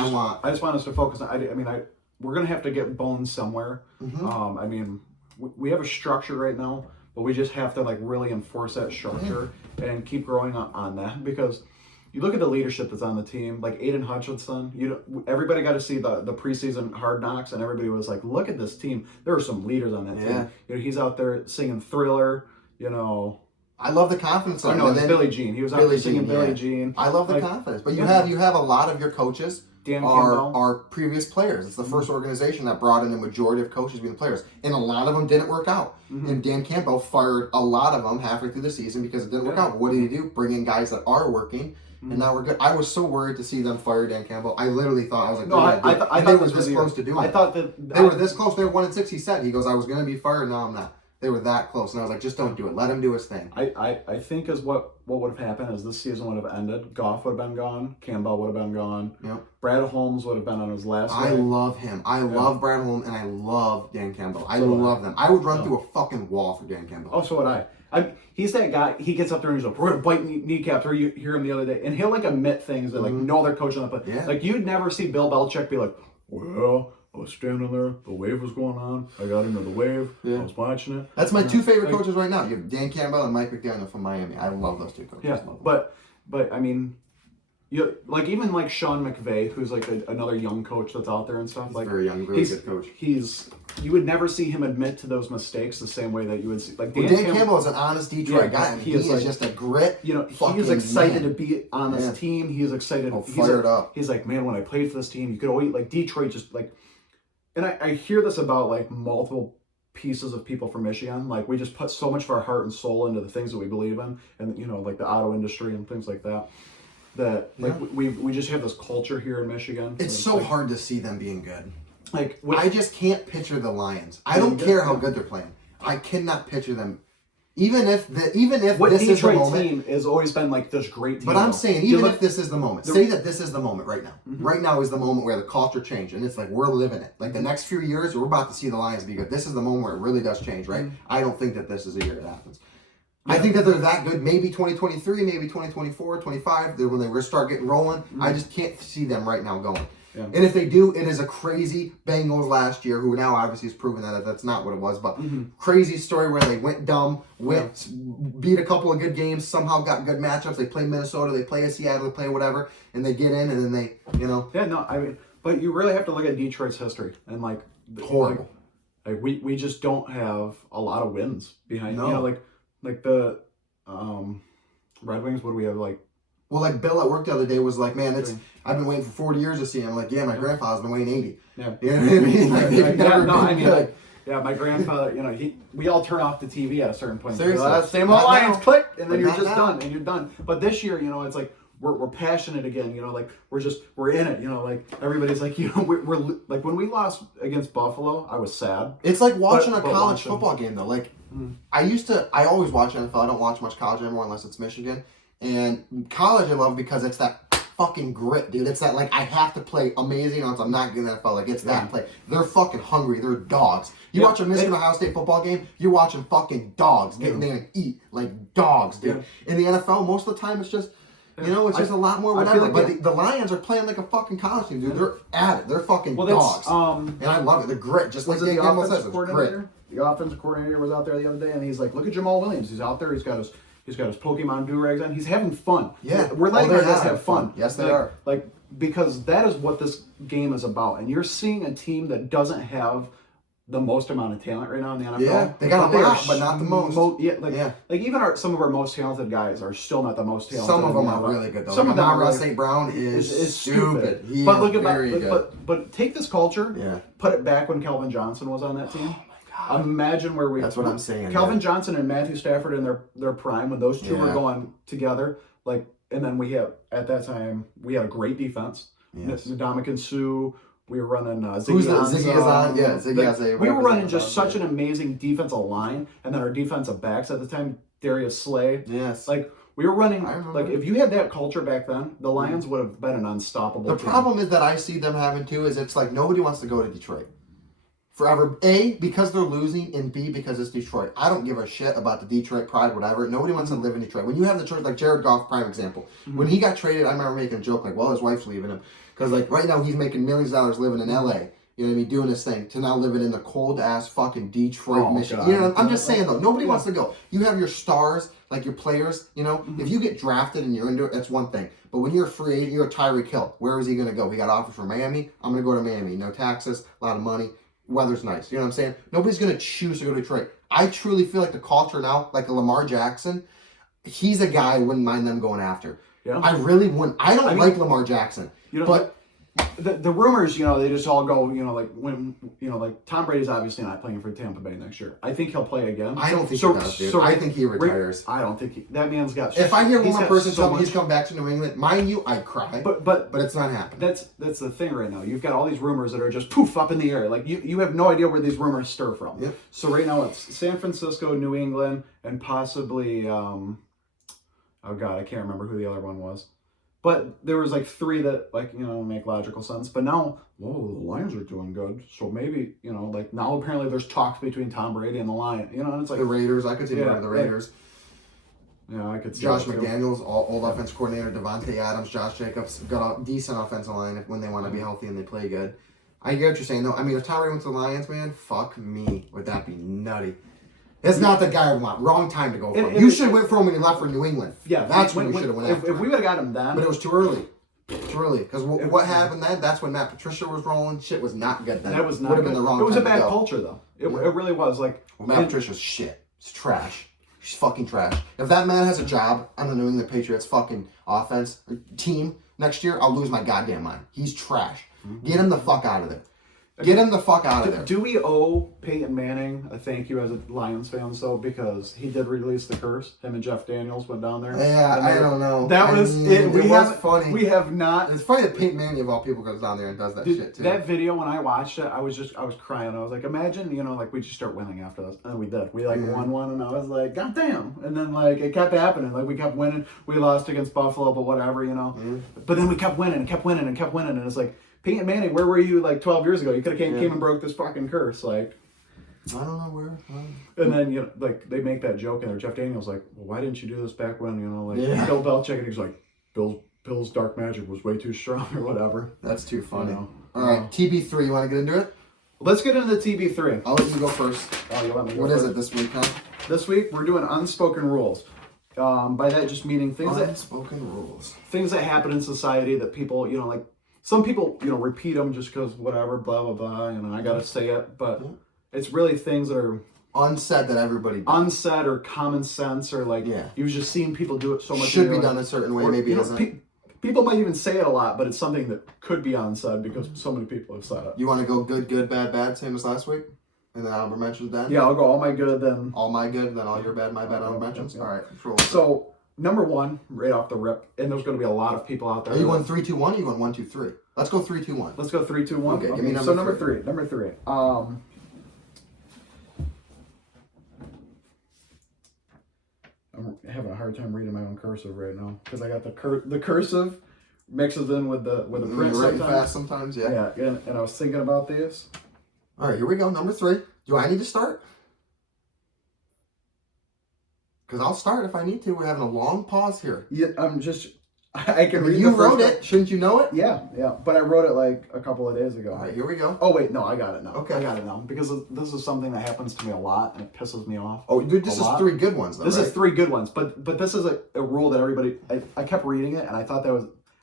just want us to focus on. We're gonna have to get bones somewhere. Mhm. I mean, we have a structure right now, but we just have to like really enforce that structure and keep growing on that because. You look at the leadership that's on the team, like Aiden Hutchinson. Everybody got to see the preseason Hard Knocks, and everybody was like, "Look at this team. There are some leaders on that Yeah. team." You know, he's out there singing Thriller. You know, I love the confidence. oh of no, him. it's And then Billie Jean. He was out Billie there singing Jean, Billie yeah. Jean. I love the Like, confidence. But you yeah. have a lot of your coaches Dan Campbell. are previous players. It's the first organization that brought in a majority of coaches being players, and a lot of them didn't work out. And Dan Campbell fired a lot of them halfway through the season because it didn't work Yeah. out. But what did he do? Bring in guys that are working. And now we're good. I was so worried to see them fire Dan Campbell. I literally thought, I was like, No, I thought they were this this was the close year. to doing I it. thought that They were this close. They were 1-6. He said, he goes, I was going to be fired. Now I'm not. They were that close. And I was like, just don't do it. Let him do his thing. I think is what would have happened is this season would have ended. Goff would have been gone. Campbell would have been gone. Yep. Brad Holmes would have been on his last I day. love him. I love Brad Holmes and I love Dan Campbell. I So do I. love them. I would run through a fucking wall for Dan Campbell. Oh, so would I. He's that guy. He gets up there and he's like, "We're gonna bite kneecaps." Or you hear him the other day, and he'll like admit things that like no, they're coaching up. But Yeah. like you'd never see Bill Belichick be like, "Well, I was standing there, the wave was going on. I got into the wave. Yeah. I was watching it. That's my two favorite like, coaches right now. You have Dan Campbell and Mike McDaniel from Miami. I love those two coaches. Yeah, Love them. but I mean, you like even like Sean McVay, who's like another young coach that's out there and stuff. He's like a very young, really good coach. You would never see him admit to those mistakes the same way that you would see like Dan Campbell is an honest Detroit guy. And he is like, just a grit. You know, he's excited man. to be on this team. He's excited. Fired up. He's like, man, when I played for this team, you could always like Detroit just like. And I hear this about like multiple pieces of people from Michigan. Like we just put so much of our heart and soul into the things that we believe in, and you know, like the auto industry and things like that. That like we just have this culture here in Michigan. It's so like, hard to see them being good. Like I just can't picture the Lions. I don't care how good they're playing. I cannot picture them. Even if what this Detroit is the moment, team has always been like this great team. but I'm saying even if this is the moment, say that this is the moment right now. Mm-hmm. Right now is the moment where the culture changed, and it's like we're living it. Like the next few years, we're about to see the Lions be good. This is the moment where it really does change, right? Mm-hmm. I don't think that this is the year it happens. I think that they're that good. Maybe 2023, maybe 2024, 25. When they start getting rolling, I just can't see them right now going. Yeah. And if they do, it is a crazy Bengals last year, who now obviously has proven that that's not what it was, but crazy story where they went dumb, beat a couple of good games, somehow got good matchups. They play Minnesota, they play Seattle, they play whatever, and they get in, and then they, you know. Yeah, no, I mean, but you really have to look at Detroit's history and like horrible. Like we just don't have a lot of wins behind. No. You know, like the Red Wings. What do we have like? Well, like Bill at work the other day was like, man, I've been waiting for 40 years to see him. I'm like, yeah, my grandfather's been waiting 80. Yeah. You know what I mean? Like, they've never been good. Yeah, my grandfather, you know, we all turn off the TV at a certain point. Seriously. Same old Lions, click, and then But you're not just now. done, and you're done. But this year, you know, it's like we're passionate again. You know, like we're in it. You know, like everybody's like, you know, we're like when we lost against Buffalo, I was sad. It's like watching But a college watching- football game though. Like I always watch NFL. I don't watch much college anymore unless it's Michigan. And college I love because it's that fucking grit, dude. It's that like I have to play amazing or else I'm not getting that NFL. Like it's that play. They're fucking hungry. They're dogs. You watch a Michigan Ohio State football game, you're watching fucking dogs getting there and eat like dogs, dude. In the NFL, most of the time it's just you know, it's just a lot more whatever. like but the Lions are playing like a fucking college team, dude. They're at it. They're fucking that's, dogs. And I love it. The grit, just like Was it Dan the Campbell says, offensive it's coordinator? grit. The offensive coordinator was out there the other day, and he's like, "Look at Jamal Williams. He's out there. He's got his Pokemon do-rags on. He's having fun. Yeah. We're letting our they guys are have fun. Yes, they like, are. Like because that is what this game is about. And you're seeing a team that doesn't have the most amount of talent right now in the NFL. Yeah, they got a lot, but not the most. Like even some of our most talented guys are still not the most talented. Some of them in the are NFL. really good though. Some Like of them are Amon-Ra really, St. Brown is stupid. He but is look at very good. But take this culture. Yeah. Put it back when Calvin Johnson was on that team. Oh my God. Imagine where we. That's what I'm saying. Calvin Johnson and Matthew Stafford in their prime when those two were Yeah. going together. Like, and then we had at that time we had a great defense. Yes. Ndamukong Suh. We were running Ziggy Who's the Ansah. Ziggy is on? Yeah, Ziggy Ansah. We were running just such an amazing defensive line, and then our defensive backs at the time, Darius Slay. Yes. Like we were running. I remember. Like if you had that culture back then, the Lions would have been an unstoppable. The team. problem is that I see them having too is it's like nobody wants to go to Detroit. Forever. A, because they're losing, and B, because it's Detroit. I don't give a shit about the Detroit pride, whatever. Nobody wants to live in Detroit. When you have the choice, like Jared Goff, prime example. When he got traded, I remember making a joke like, well, his wife's leaving him. Because like right now he's making millions of dollars living in LA. You know what I mean? Doing his thing. To now living in the cold ass fucking Detroit, Michigan. God. You know, I'm just saying though, nobody wants to go. You have your stars, like your players, you know? If you get drafted and you're into it, that's one thing. But when you're a free agent, you're a Tyreek Hill. Where is he going to go? He got offers from Miami. I'm going to go to Miami. No taxes, a lot of money. Weather's nice. You know what I'm saying? Nobody's going to choose to go to Detroit. I truly feel like the culture now, like a Lamar Jackson, he's a guy I wouldn't mind them going after. Yeah. I really wouldn't. I don't like Lamar Jackson. You know, but the rumors, you know, they just all go, you know, like when, you know, like Tom Brady's obviously not playing for Tampa Bay next year. I think he'll play again. I don't think he does, dude. I think he retires. I don't think that man's got. If I hear one he's more got person so tell me much- he's come back to New England, mind you, I'd cry. But it's not happening. That's the thing right now. You've got all these rumors that are just poof up in the air. Like you have no idea where these rumors stir from. Yep. So right now it's San Francisco, New England, and possibly oh god, I can't remember who the other one was. But there was like three that like, you know, make logical sense. But now, whoa, the Lions are doing good. So maybe, you know, like now apparently there's talks between Tom Brady and the Lions. You know, and it's like The Raiders, I could see Yeah, the Raiders. yeah, I could see Josh that too. McDaniels, old offense coordinator, Devontae Adams, Josh Jacobs, got a decent offensive line when they want to be healthy and they play good. I get what you're saying, though. I mean, if Tom Brady went to the Lions, man, fuck me. Would that be nutty? It's not the guy I want. Wrong time to go for him. You should have went for him when he left for New England. Yeah. That's when you should have went after If we would have got him then. But it was too early. Too early. Because what happened then, that's when Matt Patricia was rolling. Shit was not good then. That was not Would have good. been the wrong It was a time to bad go. culture, though. It really was. Like, Well, Matt Patricia's shit. It's trash. She's fucking trash. If that man has a job on the New England Patriots fucking offense or team next year, I'll lose my goddamn mind. He's trash. Get him the fuck out of there. Get him the fuck out of there. Do we owe Peyton Manning a thank you as a Lions fan, though, because he did release the curse? Him and Jeff Daniels went down there. Yeah, I don't know. That was it. It was funny. We have not. It's funny that Peyton Manning of all people goes down there and does that shit too. That video, when I watched it, I was crying. I was like, imagine, like we just start winning after this, and we did. We won one, and I was like, God damn! And then it kept happening. Like we kept winning. We lost against Buffalo, but whatever, But then we kept winning and kept winning and kept winning, and it's like, Peyton Manning, where were you 12 years ago? You could have came and broke this fucking curse, I don't know where. And then they make that joke in there. Jeff Daniels well, why didn't you do this back when Bill Belichick, and he's like, Bill's dark magic was way too strong or whatever. That's too funny. All right, TB3, you want to get into it? Let's get into the TB3. I'll let you go first. Oh, you let me go What first. is it this week, huh? This week we're doing unspoken rules. By that just meaning unspoken rules. Things that happen in society that people, some people, repeat them just because whatever, blah, blah, blah, I got to say it. But it's really things that are unsaid that everybody does. Unsaid or common sense or you've just seen people do it so much. Should be done a certain way, maybe it isn't. People might even say it a lot, but it's something that could be unsaid because so many people have said it. You want to go good, good, bad, bad, same as last week? And then honorable mentions then? Yeah, I'll go all my good, then... All my good, then all your bad, my bad, honorable mentions? All right, cool. So, number one, right off the rip, and there's going to be a lot of people out there. Are you going 3, 2, 1 or are you going 1, 2, 3? Let's go 3, 2, 1. Let's go 3, 2, 1. Okay, give me number so number three. Number three. I'm having a hard time reading my own cursive right now because I got the cursive mixes in with the print writing sometimes. fast sometimes, yeah. Yeah, and I was thinking about these. All right, here we go. Number 3. Do I need to start? Because I'll start if I need to. We're having a long pause here. Yeah, I can read. You the wrote first it. Shouldn't you know it? Yeah, but I wrote it a couple of days ago. All right, here we go. Oh wait, no, I got it now. Okay, I got it now because this is something that happens to me a lot and it pisses me off. Oh, dude, this is 3 good ones though. This right? is 3 good ones, but this is a rule that everybody. I kept reading it and I thought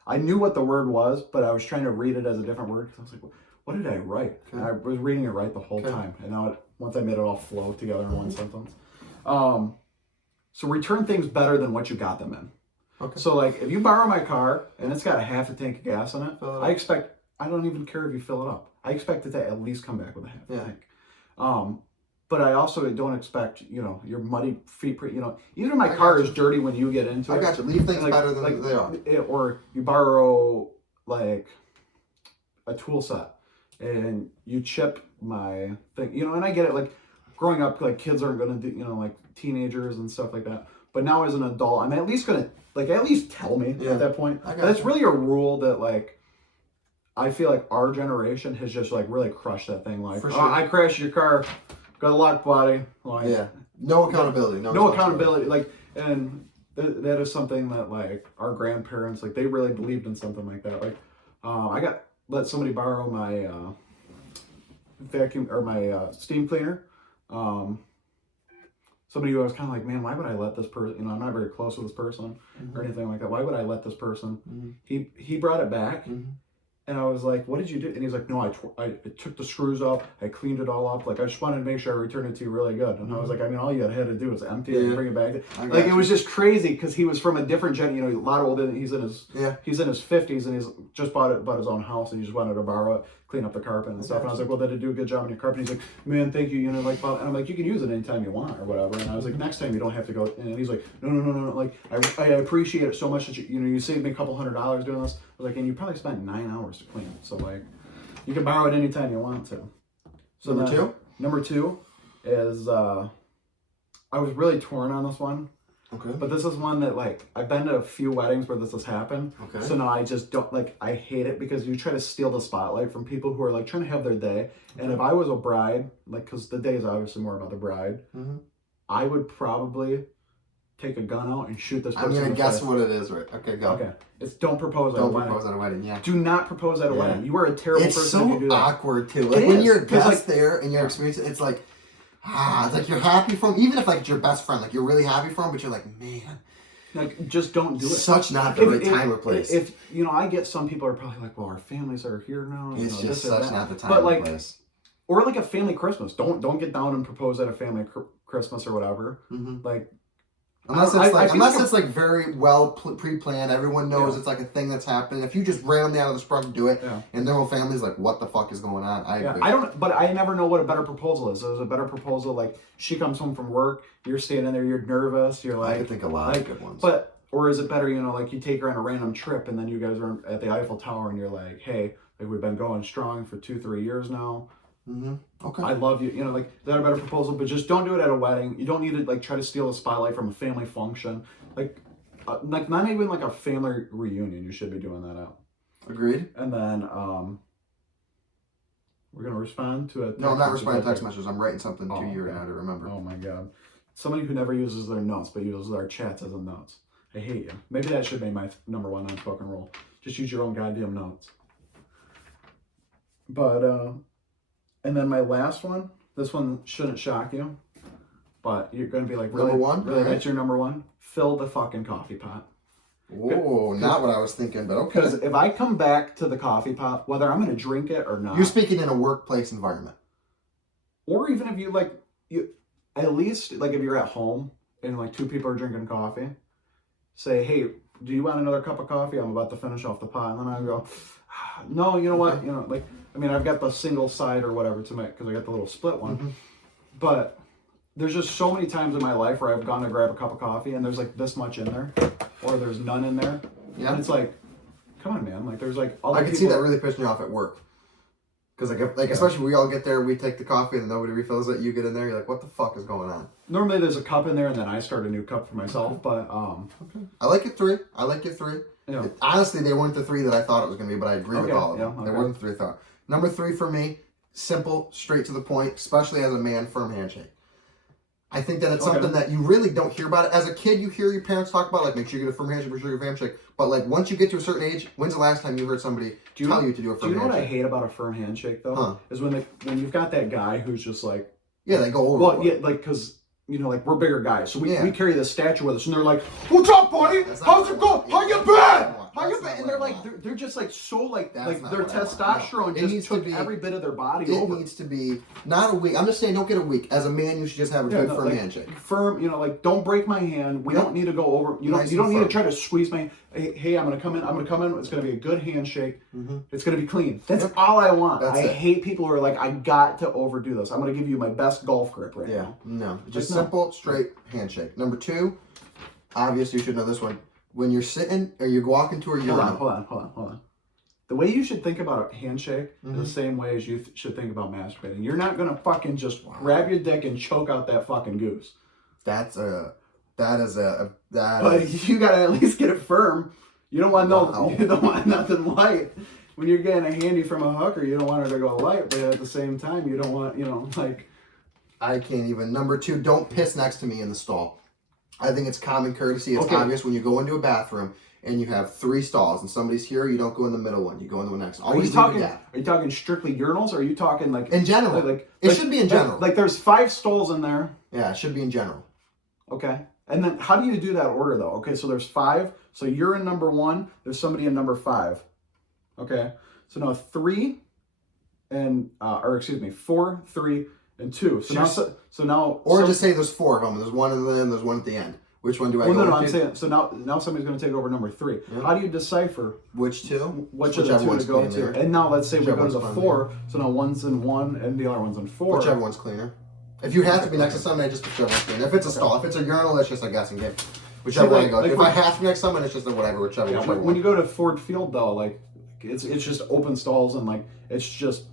I knew what the word was, but I was trying to read it as a different word because I was like, what did I write? Okay. And I was reading it right the whole time, and now once I made it all flow together in one sentence. So return things better than what you got them in. Okay. So if you borrow my car and it's got a half a tank of gas in it, I don't even care if you fill it up. I expect it to at least come back with a half a tank. But I also don't expect, your muddy feet, even if my car is dirty when you get into it. I got you. Leave things better than they are. Or you borrow a tool set and you chip my thing, and I get it. Growing up, kids aren't going to do, teenagers and stuff like that. But now as an adult, I'm at least going to, at least tell me at that point. That's really a rule that, I feel like our generation has just, really crushed that thing. For sure. I crashed your car, got a lock body. No accountability. No accountability. And that is something that, our grandparents, they really believed in something like that. I let somebody borrow my vacuum or my steam cleaner. Somebody who I was kind of like, man, why would I let this person, I'm not very close with this person or anything like that. Why would I let this person? He brought it back and I was like, what did you do? And he's like, no, I took the screws up. I cleaned it all up. I just wanted to make sure I returned it to you really good. And I was like, all you had to do was empty it and bring it back. It was just crazy because he was from a different gen, a lot older than he's in his 50s and he's just bought his own house and he just wanted to borrow it, clean up the carpet and stuff. And I was like, well, did it do a good job on your carpet? And he's like, man, thank you. And I'm like, you can use it anytime you want or whatever. And I was like, next time you don't have to go. And he's like, no. I appreciate it so much that you saved me a couple $100 doing this. I was like, and you probably spent 9 hours to clean it. So you can borrow it anytime you want to. So number two is I was really torn on this one. Okay. But this is one that I've been to a few weddings where this has happened. Okay. So now I just don't I hate it because you try to steal the spotlight from people who are trying to have their day. And if I was a bride, because the day is obviously more about the bride, I would probably take a gun out and shoot this I'm person. gonna in the guess face. what it is. Right? Okay, go. Okay, it's don't propose at a Don't wedding. propose at a wedding. Yeah. Do not propose at a Yeah. wedding. You are a terrible It's person if you so do that. awkward too. Like It when is, you're a 'cause, guest there and you're experiencing, it's like, it's like you're happy for him. Even if like it's your best friend, like you're really happy for him, but you're like, man, Like, just don't do it. such not the right time or place. If you know, I get some people are probably like, well, our families are here now. It's you know, just this or such that. not the time But or like, place. or like a family Christmas. Don't get down and propose at a family Christmas or whatever. Mm-hmm. Like, Unless I it's like, feel unless like it's like very well pre-planned, everyone knows Yeah. it's like a thing that's happening. If you just randomly out of the sprung do it, Yeah. and their whole family's like, "What the fuck is going on?" I yeah, agree. I don't. But I never know what a better proposal is. There's a better proposal like she comes home from work, you're standing there, you're nervous, you're I like, could think of a lot like, of good ones. But or is it better, you know, like you take her on a random trip and then you guys are at the Eiffel Tower and you're like, hey, like we've been going strong for 2-3 years now. Mm-hmm. Okay. I love you. You know, like is that a better proposal? But just don't do it at a wedding. You don't need to like try to steal a spotlight from a family function. Like not even like a family reunion. You should be doing that out. Agreed. And then we're gonna respond to a text No, I'm not message responding to real text quick. messages. I'm writing something to you right okay. now to remember. Oh my god, somebody who never uses their notes but uses our chats as a notes. I hate you. Maybe that should be my number one unspoken rule. Just use your own goddamn notes. But and then my last one. This one shouldn't shock you, but you're gonna be like, really, Number one? really, Alright. that's your number one. Fill the fucking coffee pot. Whoa, not what I was thinking, but okay. Because if I come back to the coffee pot, whether I'm gonna drink it or not, You're speaking in a workplace environment. or even if you like, you at least like if you're at home and like two people are drinking coffee, say, hey, do you want another cup of coffee? I'm about to finish off the pot, and then I go, no, you know what? Okay. You know, like, I mean, I've got the single side or whatever to make because I got the little split one, Mm-hmm. but there's just so many times in my life where I've gone to grab a cup of coffee and there's like this much in there, or there's none in there, Yeah. and it's like, come on, man, like there's like other I can see that really pissing you off at work. Because like especially we all get there, we take the coffee and nobody refills it. You get in there, you're like, what the fuck is going on? Normally there's a cup in there and then I start a new cup for myself, but Okay. I like it 3. I like it 3. Yeah. Honestly, they weren't the 3 that I thought it was going to be, but I agree with Okay, all of them. yeah, They okay. weren't the 3 I thought. Number 3 for me, simple, straight to the point, especially as a man, firm handshake. I think that it's Okay. something that you really don't hear about it. As a kid, you hear your parents talk about, like, make sure you get a firm handshake, make sure you get a firm handshake. But, like, once you get to a certain age, when's the last time you heard somebody tell you to do a Do firm you know what I handshake? hate about a firm handshake though? Huh. Is when you've got that guy who's just like, Yeah, they go over. well, yeah, like because you know, like we're bigger guys, so we, Yeah. we carry this statue with us, and they're like, "What's up, buddy? That's not How's what it I going? want. How you That's been? not what I want. How you That's been?" not And what they're I like, want. they're just like so like That's not their what I want. testosterone No. It just needs to took be- every bit of their body It over. needs to be not a week. I'm just saying, don't get a week. As a man, you should just have a good no, firm like, handshake. Firm, you know, like don't break my hand. We Yep. don't need to go over. You Nice don't and need to firm. try to squeeze my. Hey, I'm gonna come in. It's gonna be a good handshake. Mm-hmm. It's gonna be clean. That's all I want. That's I it. hate people who are like, I got to overdo this. I'm gonna give you my best golf grip right Yeah, now. no, just Like, no. simple, straight handshake. Number 2, obviously you should know this one. When you're sitting or you walk into a urinal, Hold on. The way you should think about a handshake is Mhm. the same way as you should think about masturbating. You're not gonna fucking just grab your dick and choke out that fucking goose. that is But you gotta at least get it firm. You don't want Wow. you don't want nothing light. When you're getting a handy from a hooker, you don't want her to go light, but at the same time, you don't want, you know, like I can't even. Number 2, don't piss next to me in the stall. I think it's common courtesy. It's Okay. obvious when you go into a bathroom and you have 3 stalls and somebody's here, you don't go in the middle one. You go into the next. Are you Always leave a talking? gap. Are you talking strictly urinals, or are you talking like In general. It should be in general. Like there's 5 stalls in there, Yeah, it should be in general. okay. And then how do you do that order though? Okay, so there's 5. So you're in number 1. There's somebody in number 5. Okay. So now 3 and 4, 3, and 2. So Just- now Or so- just say there's 4 of them. There's one at the end, there's one at the end. Which one do I Well, go no, I'm into? saying so now somebody's going to take over number 3. Yeah. How do you decipher Which 2? which of the 2 to go to? And now let's say we Whichever go to the one's 4. So now one's in 1 and the other one's in 4. Whichever one's cleaner. If you have to be next to somebody, just whichever one's cleaner. If it's a stall, if it's a urinal, that's just a guessing game. Whichever See, one I like- go. like If when- I have to be next to someone, it's just a whatever, whichever Yeah, whichever when you go to Ford Field though, like it's just open stalls and like it's just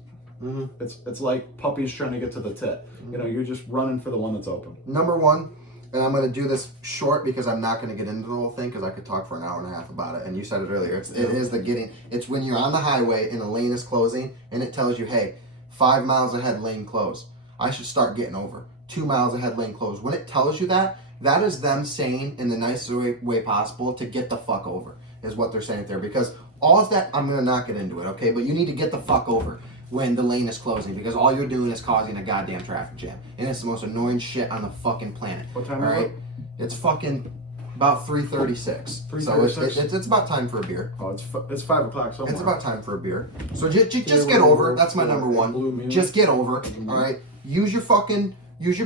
Mm-hmm. it's like puppies trying to get to the tit. You know, you're just running for the one that's open. Number 1, and I'm going to do this short because I'm not going to get into the whole thing because I could talk for an hour and a half about it. And you said it earlier. It is the getting. It's when you're on the highway and a lane is closing and it tells you, hey, 5 miles ahead, lane closed. I should start getting over. 2 miles ahead, lane closed. When it tells you that That is them saying in the nicest way possible to get the fuck over, is what they're saying there. Because all of that, I'm going to not get into it, okay? But you need to get the fuck over when the lane is closing, because all you're doing is causing a goddamn traffic jam. And it's the most annoying shit on the fucking planet. What time all is right? it? It's fucking about 3:36. 3:36? So it's about time for a beer. Oh, it's 5 o'clock somewhere. It's about time for a beer. So just get over it. That's my number one. Just get over it. All right. Use your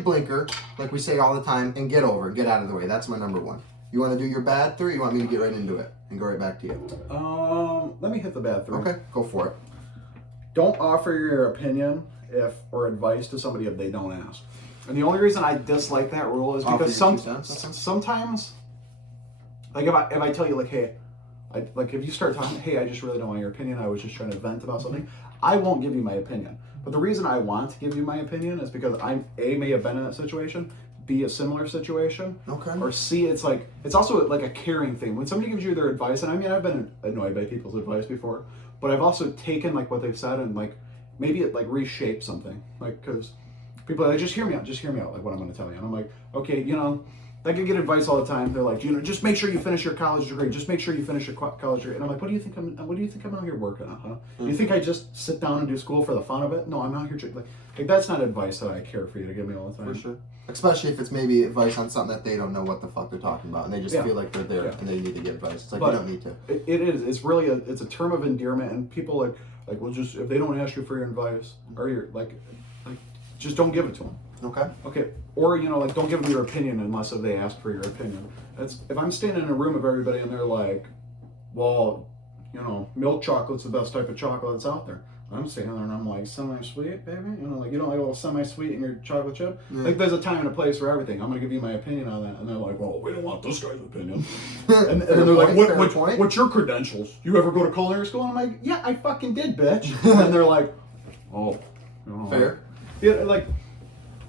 blinker, like we say all the time, and get over it. Get out of the way. That's my number one. You want to do your bad three? Or you want me to get right into it and go right back to you? Let me hit the bad 3. Okay, go for it. Don't offer your opinion or advice to somebody if they don't ask. And the only reason I dislike that rule is because sometimes, like if I tell you like, hey, if you start talking, hey, I just really don't want your opinion. I was just trying to vent about something. I won't give you my opinion. But the reason I want to give you my opinion is because I may have been in that situation, B, a similar situation, Okay. or C, it's also like a caring thing. When somebody gives you their advice, and I mean I've been annoyed by people's advice before, but I've also taken like what they've said and like maybe it like reshaped something, like because people are like, just hear me out, like what I'm going to tell you, and I'm like, okay, I can get advice all the time. They're like, just make sure you finish your college degree. Just make sure you finish your college degree. And I'm like, what do you think I'm out here working on, huh? Mm-hmm. You think I just sit down and do school for the fun of it? No, I'm out here like that's not advice that I care for you to give me all the time. For sure. Especially if it's maybe advice on something that they don't know what the fuck they're talking about, and they just feel like they're there and they need to get advice. It's like, you don't need to. It is. It's really it's a term of endearment, and people like well, just if they don't ask you for your advice or your like just don't give it to them. Okay. Or like don't give them your opinion unless if they ask for your opinion. That's if I'm standing in a room with everybody and they're like, well, milk chocolate's the best type of chocolate that's out there. I'm standing there and I'm like, semi-sweet, baby? You don't like a little semi-sweet in your chocolate chip? Yeah. Like, there's a time and a place for everything. I'm going to give you my opinion on that. And they're like, well, we don't want this guy's opinion. and then they're like, what's your credentials? You ever go to culinary school? And I'm like, yeah, I fucking did, bitch. And they're like, oh. Fair. Yeah, like,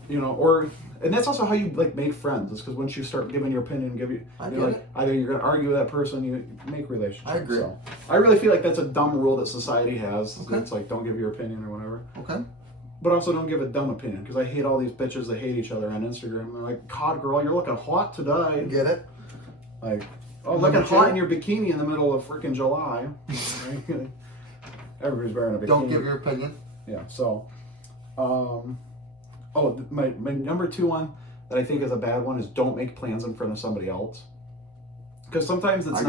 and that's also how you like make friends. Is because once you start giving your opinion, either you're gonna argue with that person, you make relationships. I agree. So, I really feel like that's a dumb rule that society has. Okay. It's like don't give your opinion or whatever. Okay. But also don't give a dumb opinion because I hate all these bitches that hate each other on Instagram. They're like, God, girl, you're looking hot today. Get it? Like, oh, looking hot in your bikini in the middle of freaking July. Everybody's wearing a bikini. Don't give your opinion. Yeah. So, my number 2 one that I think is a bad one is don't make plans in front of somebody else. Because sometimes it's I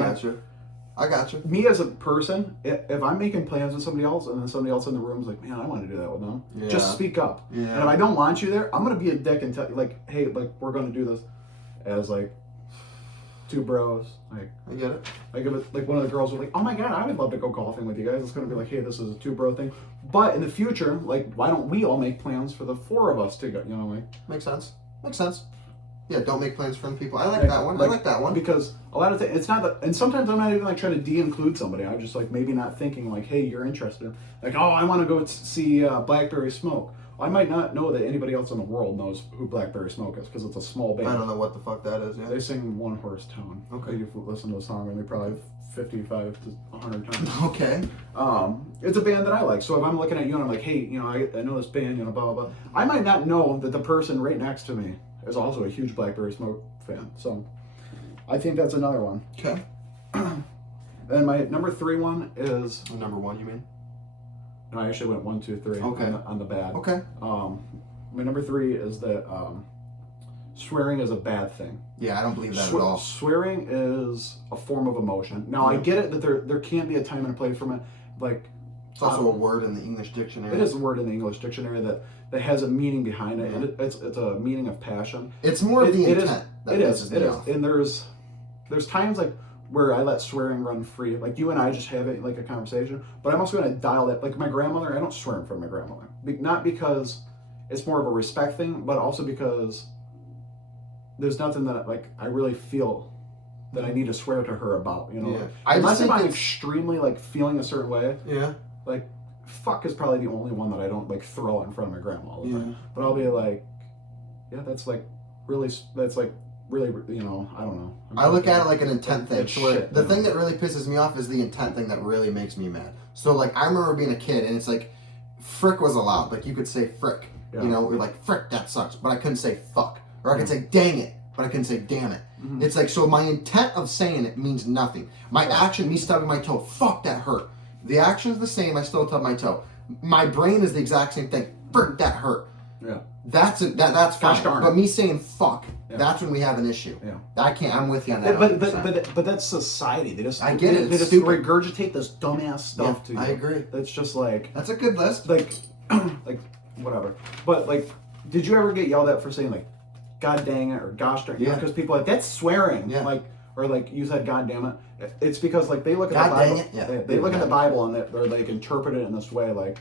got you. me as a person. If I'm making plans with somebody else and then somebody else in the room is like, man, I want to do that with them. Yeah. Just speak up. Yeah. And if I don't want you there, I'm gonna be a dick and tell you like, hey, like we're gonna do this as like 2 bros. Like I get it. like if it's like one of the girls was like, oh my god, I would love to go golfing with you guys. It's gonna be like, hey, this is a 2 bro thing. But in the future, like, why don't we all make plans for the 4 of us to go? Like Makes sense. Yeah, don't make plans for people. I like that one. I like that one. Because a lot of times, it's not that, and sometimes I'm not even like trying to de-include somebody. I'm just like maybe not thinking like, hey, you're interested. Like, oh, I want to go see Blackberry Smoke. I might not know that anybody else in the world knows who Blackberry Smoke is because it's a small band. I don't know what the fuck that is. Yeah. They sing One Horse Town. Okay. You've listened to a song maybe probably 55 to 100 times. Okay. It's a band that I like. So if I'm looking at you and I'm like, hey, I know this band, blah, blah, blah. I might not know that the person right next to me is also a huge Blackberry Smoke fan. So I think that's another one. Okay. And my number 3 one is... Number 1, you mean? No, I actually went 1, 2, 3 Okay. on the bad. Okay. My number 3 is that swearing is a bad thing. Yeah, I don't believe that at all. Swearing is a form of emotion. Now, I get it that there can't be a time and a place for it. Like, it's also a word in the English dictionary. It is a word in the English dictionary that has a meaning behind it, and it's a meaning of passion. It's more of the intent. It is. And there's times like where I let swearing run free. Like you and I just have it like a conversation, but I'm also going to dial that. Like my grandmother, I don't swear in front of my grandmother. Not because it's more of a respect thing, but also because there's nothing that like I really feel that I need to swear to her about. Yeah. Unless if I'm extremely like feeling a certain way. Yeah. Like, fuck is probably the only one that I don't like throw out in front of my grandma all the time. But I'll be like, yeah, that's like really, I don't know. I look at it like an intent thing. So the thing that really pisses me off is the intent thing that really makes me mad. So like I remember being a kid and it's like, frick was allowed. Like you could say frick, or like frick, that sucks. But I couldn't say fuck. Or I could say dang it. but I couldn't say damn it. It's like, so my intent of saying it means nothing. My action, me stubbing my toe, fuck, that hurt. The action's the same, I still stub my toe. My brain is the exact same thing. Burnt, that hurt. Yeah. That's Gosh fine. darn it. But me saying fuck, Yeah. that's when we have an issue. Yeah. I can't. I'm with you on that. But 100%. but that's society. They just I get it, They it's just stupid. regurgitate this dumbass stuff to you. I agree. That's just like That's a good list. like whatever. But like, did you ever get yelled at for saying like God dang it or gosh darn it? Yeah. Because people are like that's swearing. Yeah. Like or like you said God damn it. It's because like they look at God the Bible. dang it. Yeah. They look at the Bible and they're like interpret it in this way like,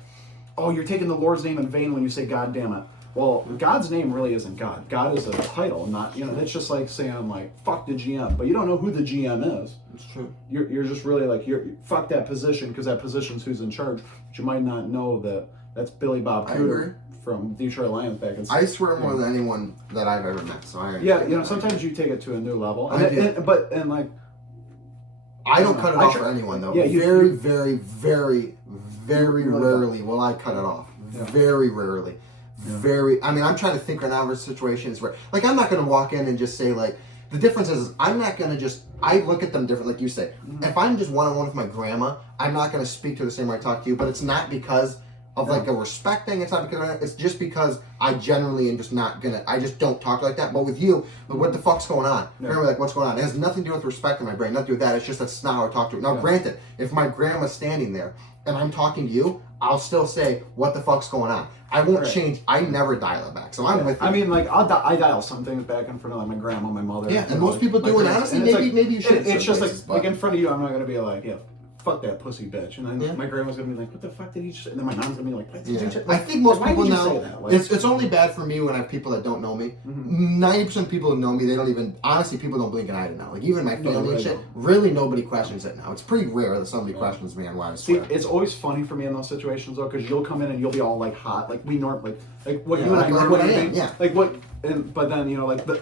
oh, you're taking the Lord's name in vain when you say God damn it. Well, God's name really isn't God. God is a title, not it's just like saying like fuck the GM, but you don't know who the GM is. It's true. You're just really like you're fuck that position because that position's who's in charge. But you might not know that that's Billy Bob I agree. Cooter from Detroit Lions back in. I swear more than anyone that I've ever met. So I Yeah, sometimes you take it to a new level, I do. and like I don't cut it I off tr- for anyone though. Yeah, very, you- very, very, very You really rarely will I cut it off. Yeah. Very rarely. Yeah. Very. I mean, I'm trying to think right now of situations where, like, I'm not going to walk in and just say like. The difference is I'm not going to just. I look at them different, like you say. Mm-hmm. If I'm just one-on-one with my grandma, I'm not going to speak to her the same way I talk to you. But it's not because of like a respect thing. It's not because it's just because I generally am just not gonna. I just don't talk like that. But with you, like, what the fuck's going on? Yeah. Remember, like, what's going on? It has nothing to do with respect in my brain. Nothing to do with that. It's just that's not how I talk to her. Now, Yeah. granted, if my grandma's standing there and I'm talking to you, I'll still say, "What the fuck's going on?" I won't Right. change. I never dial it back. So I'm with you. I mean, like I dial some things back in front of like my grandma, my mother. Yeah, you and know, most people do, and parents. honestly, it's maybe you should in It's certain just places, like but- in front of you, I'm not gonna be like, yeah, fuck that pussy bitch, and then Yeah. my grandma's gonna be like, what the fuck did he just say? And then my mom's gonna be like, what did Yeah. you just? I think most why people did you now. say that? Like, It's only bad for me when I have people that don't know me. 90% of people who know me, they don't even. Honestly, people don't blink an eye to know. Like even my No, family they and shit. don't. Really, nobody questions it now. It's pretty rare that somebody questions me on why I See, swear. it's always funny for me in those situations though, because you'll come in and you'll be all like hot, like we like what Yeah, you and like I what normally I am, do. yeah. Like what, but then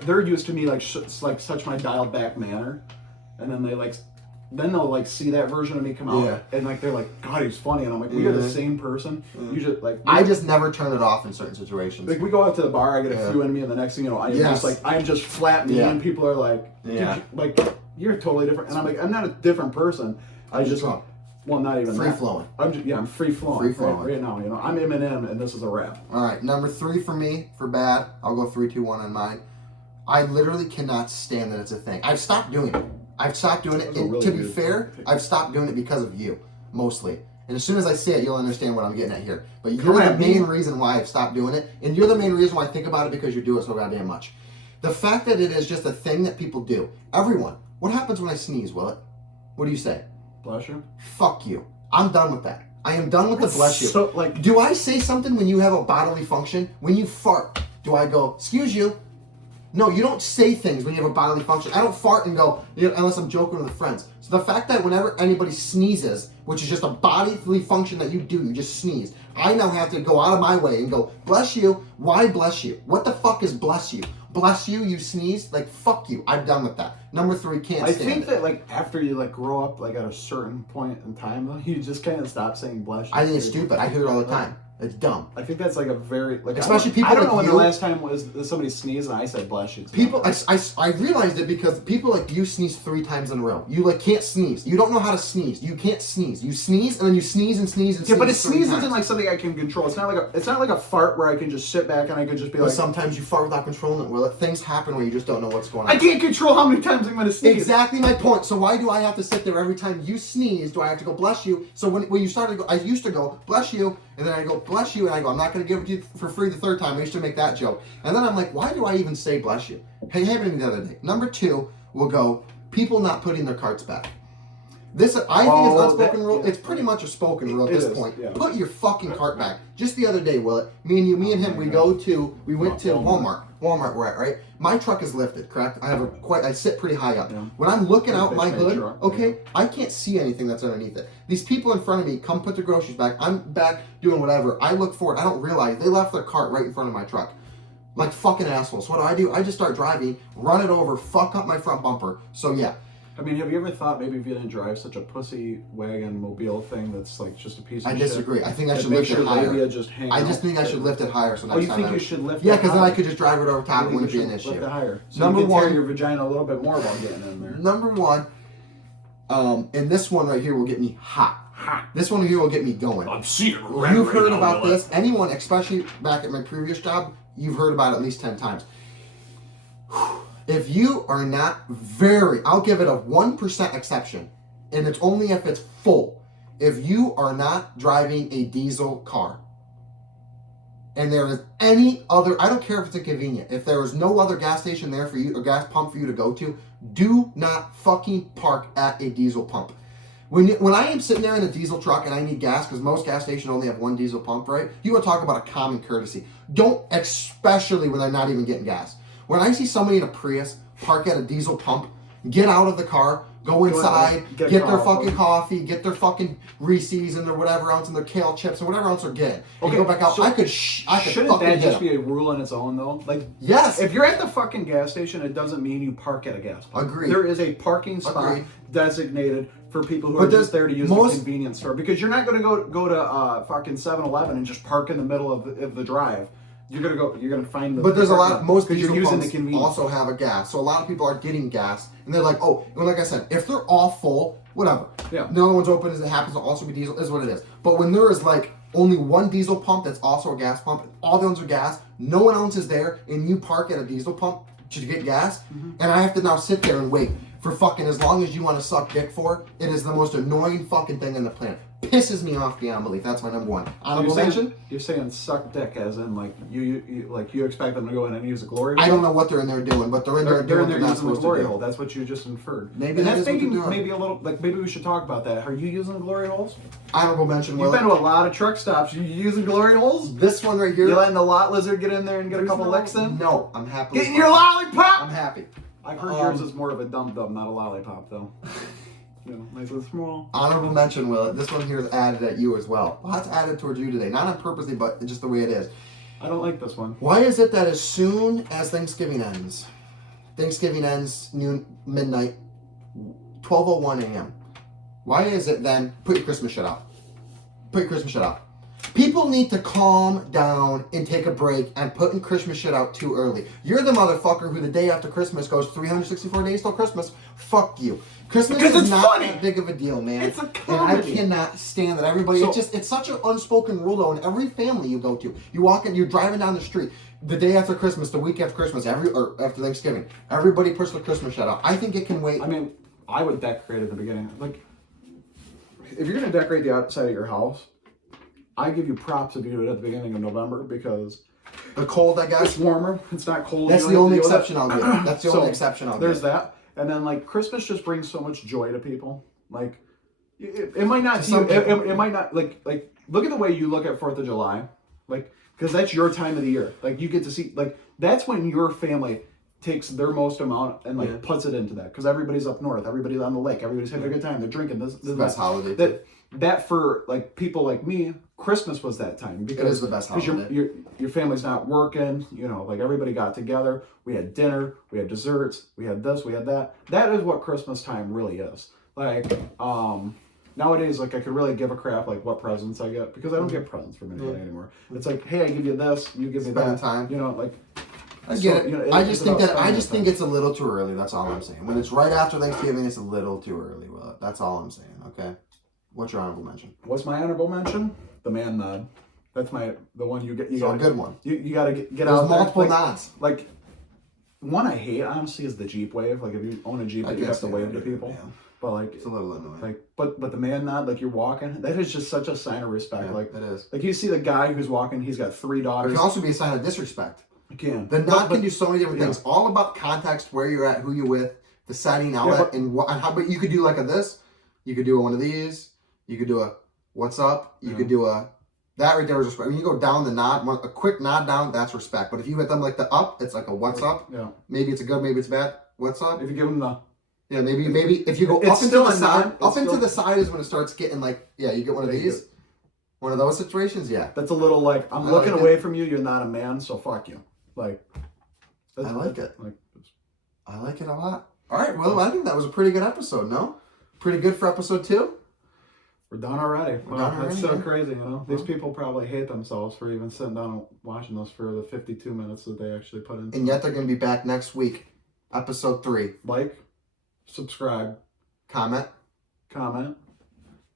they're used to me like like such my dialed back manner, and then they'll like see that version of me come out, Yeah. and like they're like, God, he's funny, and I'm like, we are the Yeah. same person. You just like I just never turn it off in certain situations. like we go out to the bar, I get a Yeah. few in me, and the next thing you know, I am Yes. just like I am just flat me, Yeah. and people are like, "Dude, Yeah. like you're totally different, and I'm like, I'm not a different person. I just wrong. well, not even Free that. flowing. I'm free flowing. Free flowing. Right now. I'm Eminem, and this is a rap. All right, number 3 for me for bad. I'll go 3, 2, 1 on mine. I literally cannot stand that it's a thing. I've stopped doing it. I've stopped doing it. That's a And really to be good fair, pick. I've stopped doing it because of you, mostly. And as soon as I say it, you'll understand what I'm getting at here. But Come you're the at me. main reason why I've stopped doing it, and you're the main reason why I think about it because you do it so goddamn much. The fact that it is just a thing that people do. Everyone. What happens when I sneeze, Will it? What do you say? Bless you. Fuck you. I'm done with that. I am done with the bless you. So like, Do I say something when you have a bodily function? When you fart, do I go, excuse you? No, you don't say things when you have a bodily function. I don't fart and go, unless I'm joking with friends. So the fact that whenever anybody sneezes, which is just a bodily function that you do, you just sneeze, I now have to go out of my way and go, bless you. Why bless you? What the fuck is bless you? Bless you, you sneeze? Like, fuck you. I'm done with that. Number 3, can't I stand think it. that like after you like grow up like at a certain point in time, though, you just kind of stop saying bless you. I think it's stupid. I hear it all the time. It's dumb. I think that's like a very like Especially people I don't like know when you. the last time was somebody sneezed and I said bless you. People, I realized it because people like you sneeze 3 times in a row. You like can't sneeze. You don't know how to sneeze. You can't sneeze. You sneeze and then you sneeze and sneeze and Yeah, sneeze. but a 3 sneeze times. isn't like something I can control. It's not like a fart where I can just sit back and I can just be But like, sometimes you fart without controlling it. Well, things happen where you just don't know what's going on. I can't control how many times I'm going to sneeze. Exactly my point. So why do I have to sit there every time you sneeze? Do I have to go bless you? So when you started to go, I used to go bless you, and then I go bless you, and I go I'm not going to give it to you for free the 3rd time. I used to make that joke, and then I'm like, why do I even say bless you? Hey, happened to me the other day. Number 2 will go people not putting their carts back. This I think Oh, is unspoken that- rule. yeah. It's pretty much a spoken rule at It this is, point. yeah. Put your fucking cart back. Just the other day, Will, me and him, we went to Walmart. Walmart we're at, right? My truck is lifted, correct? I sit pretty high up. Yeah. When I'm looking Big out my big hood, truck, okay, I can't see anything that's underneath it. These people in front of me come put their groceries back. I'm back doing whatever. I look forward. I don't realize they left their cart right in front of my truck. Like fucking assholes. What do? I just start driving, run it over, fuck up my front bumper. So yeah. I mean, have you ever thought maybe if you didn't drive such a pussy wagon mobile thing that's like just a piece of I shit? disagree. I think I that should makes lift it your higher. labia just hang I out? just think I should lift it higher. So next Oh, you time think I- you should lift Yeah, it because then I higher? could just drive it over top. I It think wouldn't you be an should lift issue. it higher. So Number you can tear one- your vagina a little bit more while getting in there. Number one, and this one right here will get me hot. Ha! This one here will get me going. I'm seeing red You've right heard now, about Will. this. Anyone, especially back at my previous job, you've heard about it at least 10 times. If you are not I'll give it a 1% exception, and it's only if it's full. If you are not driving a diesel car, and there is any other, I don't care if it's inconvenient, if there is no other gas station there for you, or gas pump for you to go to, do not fucking park at a diesel pump. When I am sitting there in a diesel truck and I need gas, because most gas stations only have one diesel pump, right? You want to talk about a common courtesy. Don't, especially when they're not even getting gas. When I see somebody in a Prius park at a diesel pump, get out of the car, go inside, get get their coffee. fucking coffee, get their fucking Reese's and their whatever else and their kale chips and whatever else they're getting. And Okay, go back out. so I could Shouldn't fucking that hit just them. be a rule on its own, though? Like, Yes. if you're at the fucking gas station, it doesn't mean you park at a gas pump. Agreed. There is a parking spot Agreed. designated for people who But are just there to use most- the convenience store. Because you're not going to go to fucking 7-Eleven and just park in the middle of the drive. You're gonna find the. But there's a lot. parking Most because diesel you're using pumps the convenience. also have a gas, so a lot of people are getting gas, and they're like, oh, well, like I said, if they're all full, whatever. Yeah. The other one's open, as it happens to also be diesel, is what it is. But when there is like only one diesel pump that's also a gas pump, all the ones are gas, no one else is there, and you park at a diesel pump to get gas, and I have to now sit there and wait for fucking as long as you want to suck dick for. It is the most annoying fucking thing on the planet. Pisses me off beyond belief. That's my number one. Honorable mention. You're saying suck dick as in like you expect them to go in and use a glory hole? I don't know what they're in there doing, but they're in there They're doing in what there they're not using the supposed to glory do. hole. That's what you just inferred. Maybe and that that's is what maybe they're doing. maybe a little like maybe we should talk about that. Are you using the glory holes? Honorable mention. You've Will. been to a lot of truck stops. You using glory holes? This one right here. You letting the lot lizard get in there and get a couple licks in? No, I'm happy. Getting your lollipop. I'm happy. I've heard yours is more of a dum dum, not a lollipop though. You know, nice and small. Honorable mention, Will. This one here is added at you as well. Well, that's added towards you today, not on purposely, but just the way it is. I don't like this one. Why is it that as soon as Thanksgiving ends midnight, 12:01 a.m. Why is it then? Put your Christmas shit out. Put your Christmas shit out. People need to calm down and take a break and putting Christmas shit out too early. You're the motherfucker who the day after Christmas goes 364 days till Christmas. Fuck you. Christmas Because is it's not funny. that big of a deal, man. It's a And I comedy. cannot stand that everybody. So- it's such an unspoken rule though in every family you go to. You walk in, you're driving down the street. The day after Christmas, the week after Christmas, or after Thanksgiving, everybody puts their Christmas shit out. I think it can wait. I mean, I would decorate at the beginning. Like, if you're gonna decorate the outside of your house, I give you props if you do it at the beginning of November because The cold, I it's guess. warmer. It's not cold. That's You the don't only have to deal with exception I'll give. That's the So, only exception I'll There's give. that, and then like Christmas just brings so much joy to people. Like, it might not. To some It, people. it might not. Like look at the way you look at 4th of July. Like, because that's your time of the year. Like, you get to see. Like, that's when your family takes their most amount and like Yeah. puts it into that because everybody's up north, everybody's on the lake, everybody's having a good time, they're drinking. This It's the best holiday. that for like people like me, Christmas was that time because It is the best holiday. your family's not working, you know, like everybody got together, we had dinner, we had desserts, we had this, we had that. That is what Christmas time really is. Like nowadays, like I could really give a crap like what presents I get because I don't get presents from anybody anymore. It's like, hey, I give you this, you give me Spending that. time. You know, like I so, get it. you know, I it's just think about that I spending just time. think it's a little too early. That's all I'm saying. When it's right after Thanksgiving, it's a little too early. Will. That's all I'm saying. Okay. What's your honorable mention? What's my honorable mention? The man nod. That's the one you get. You So a gotta, good one. You gotta get There's out there. multiple Like, nods. like one I hate honestly is the Jeep wave. Like if you own a Jeep, I you have guess to the wave other to day, people. yeah. But like It's a little annoying. like but the man nod, like you're walking, that is just such a sign of respect. Yeah, like it is. like you see the guy who's walking, he's got 3 It daughters. can also be a sign of disrespect. You can. The nod can do so many different yeah. things. All about context, where you're at, who you're with, the setting, Yeah, outlet, but- and what. And how? But you could do like a this. You could do one of these. You could do a what's up. You could do a that right there is respect. When you go down the nod, a quick nod down, that's respect. But if you hit them like the up, it's like a what's up. Yeah. Maybe it's a good, maybe it's bad. What's up? If you give them the Yeah, maybe if you go It's up into still the a side, nod. up It's into still- the side is when it starts getting like you get one of Yeah, you these, one of those situations. Yeah, that's a little like I'm I looking like away from you. You're not a man, so fuck you. Like I like it. Like I like it a lot. All right, well, I think that was a pretty good episode, no? Pretty good for episode 2? We're done already. Wow, done that's already, so yeah. crazy, you know? These people probably hate themselves for even sitting down and watching those for the 52 minutes that they actually put in. And yet they're going to be back next week. Episode 3. Like, subscribe, Comment. comment,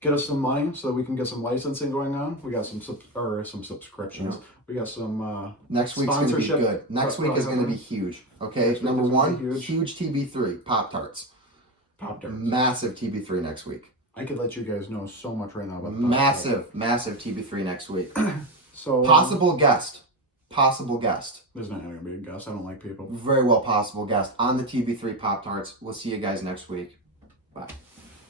get us some money so that we can get some licensing going on. We got some subscriptions. Yeah. We got some Next week's going to be sponsorship good. Next week is going to be huge. Okay, Next week number is gonna 1, be huge TB3, Pop-Tarts. Pop-Tarts. Massive TB3 next week. I could let you guys know so much right now about the Massive TB3 next week. Pop-Tarts. So Possible guest. There's not going to be a guess. I don't like people. Very well possible guest on the TB3 Pop-Tarts. We'll see you guys next week. Bye.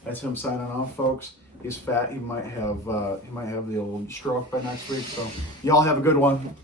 That's him signing off, folks. He's fat. He might have the old stroke by next week. So y'all have a good one.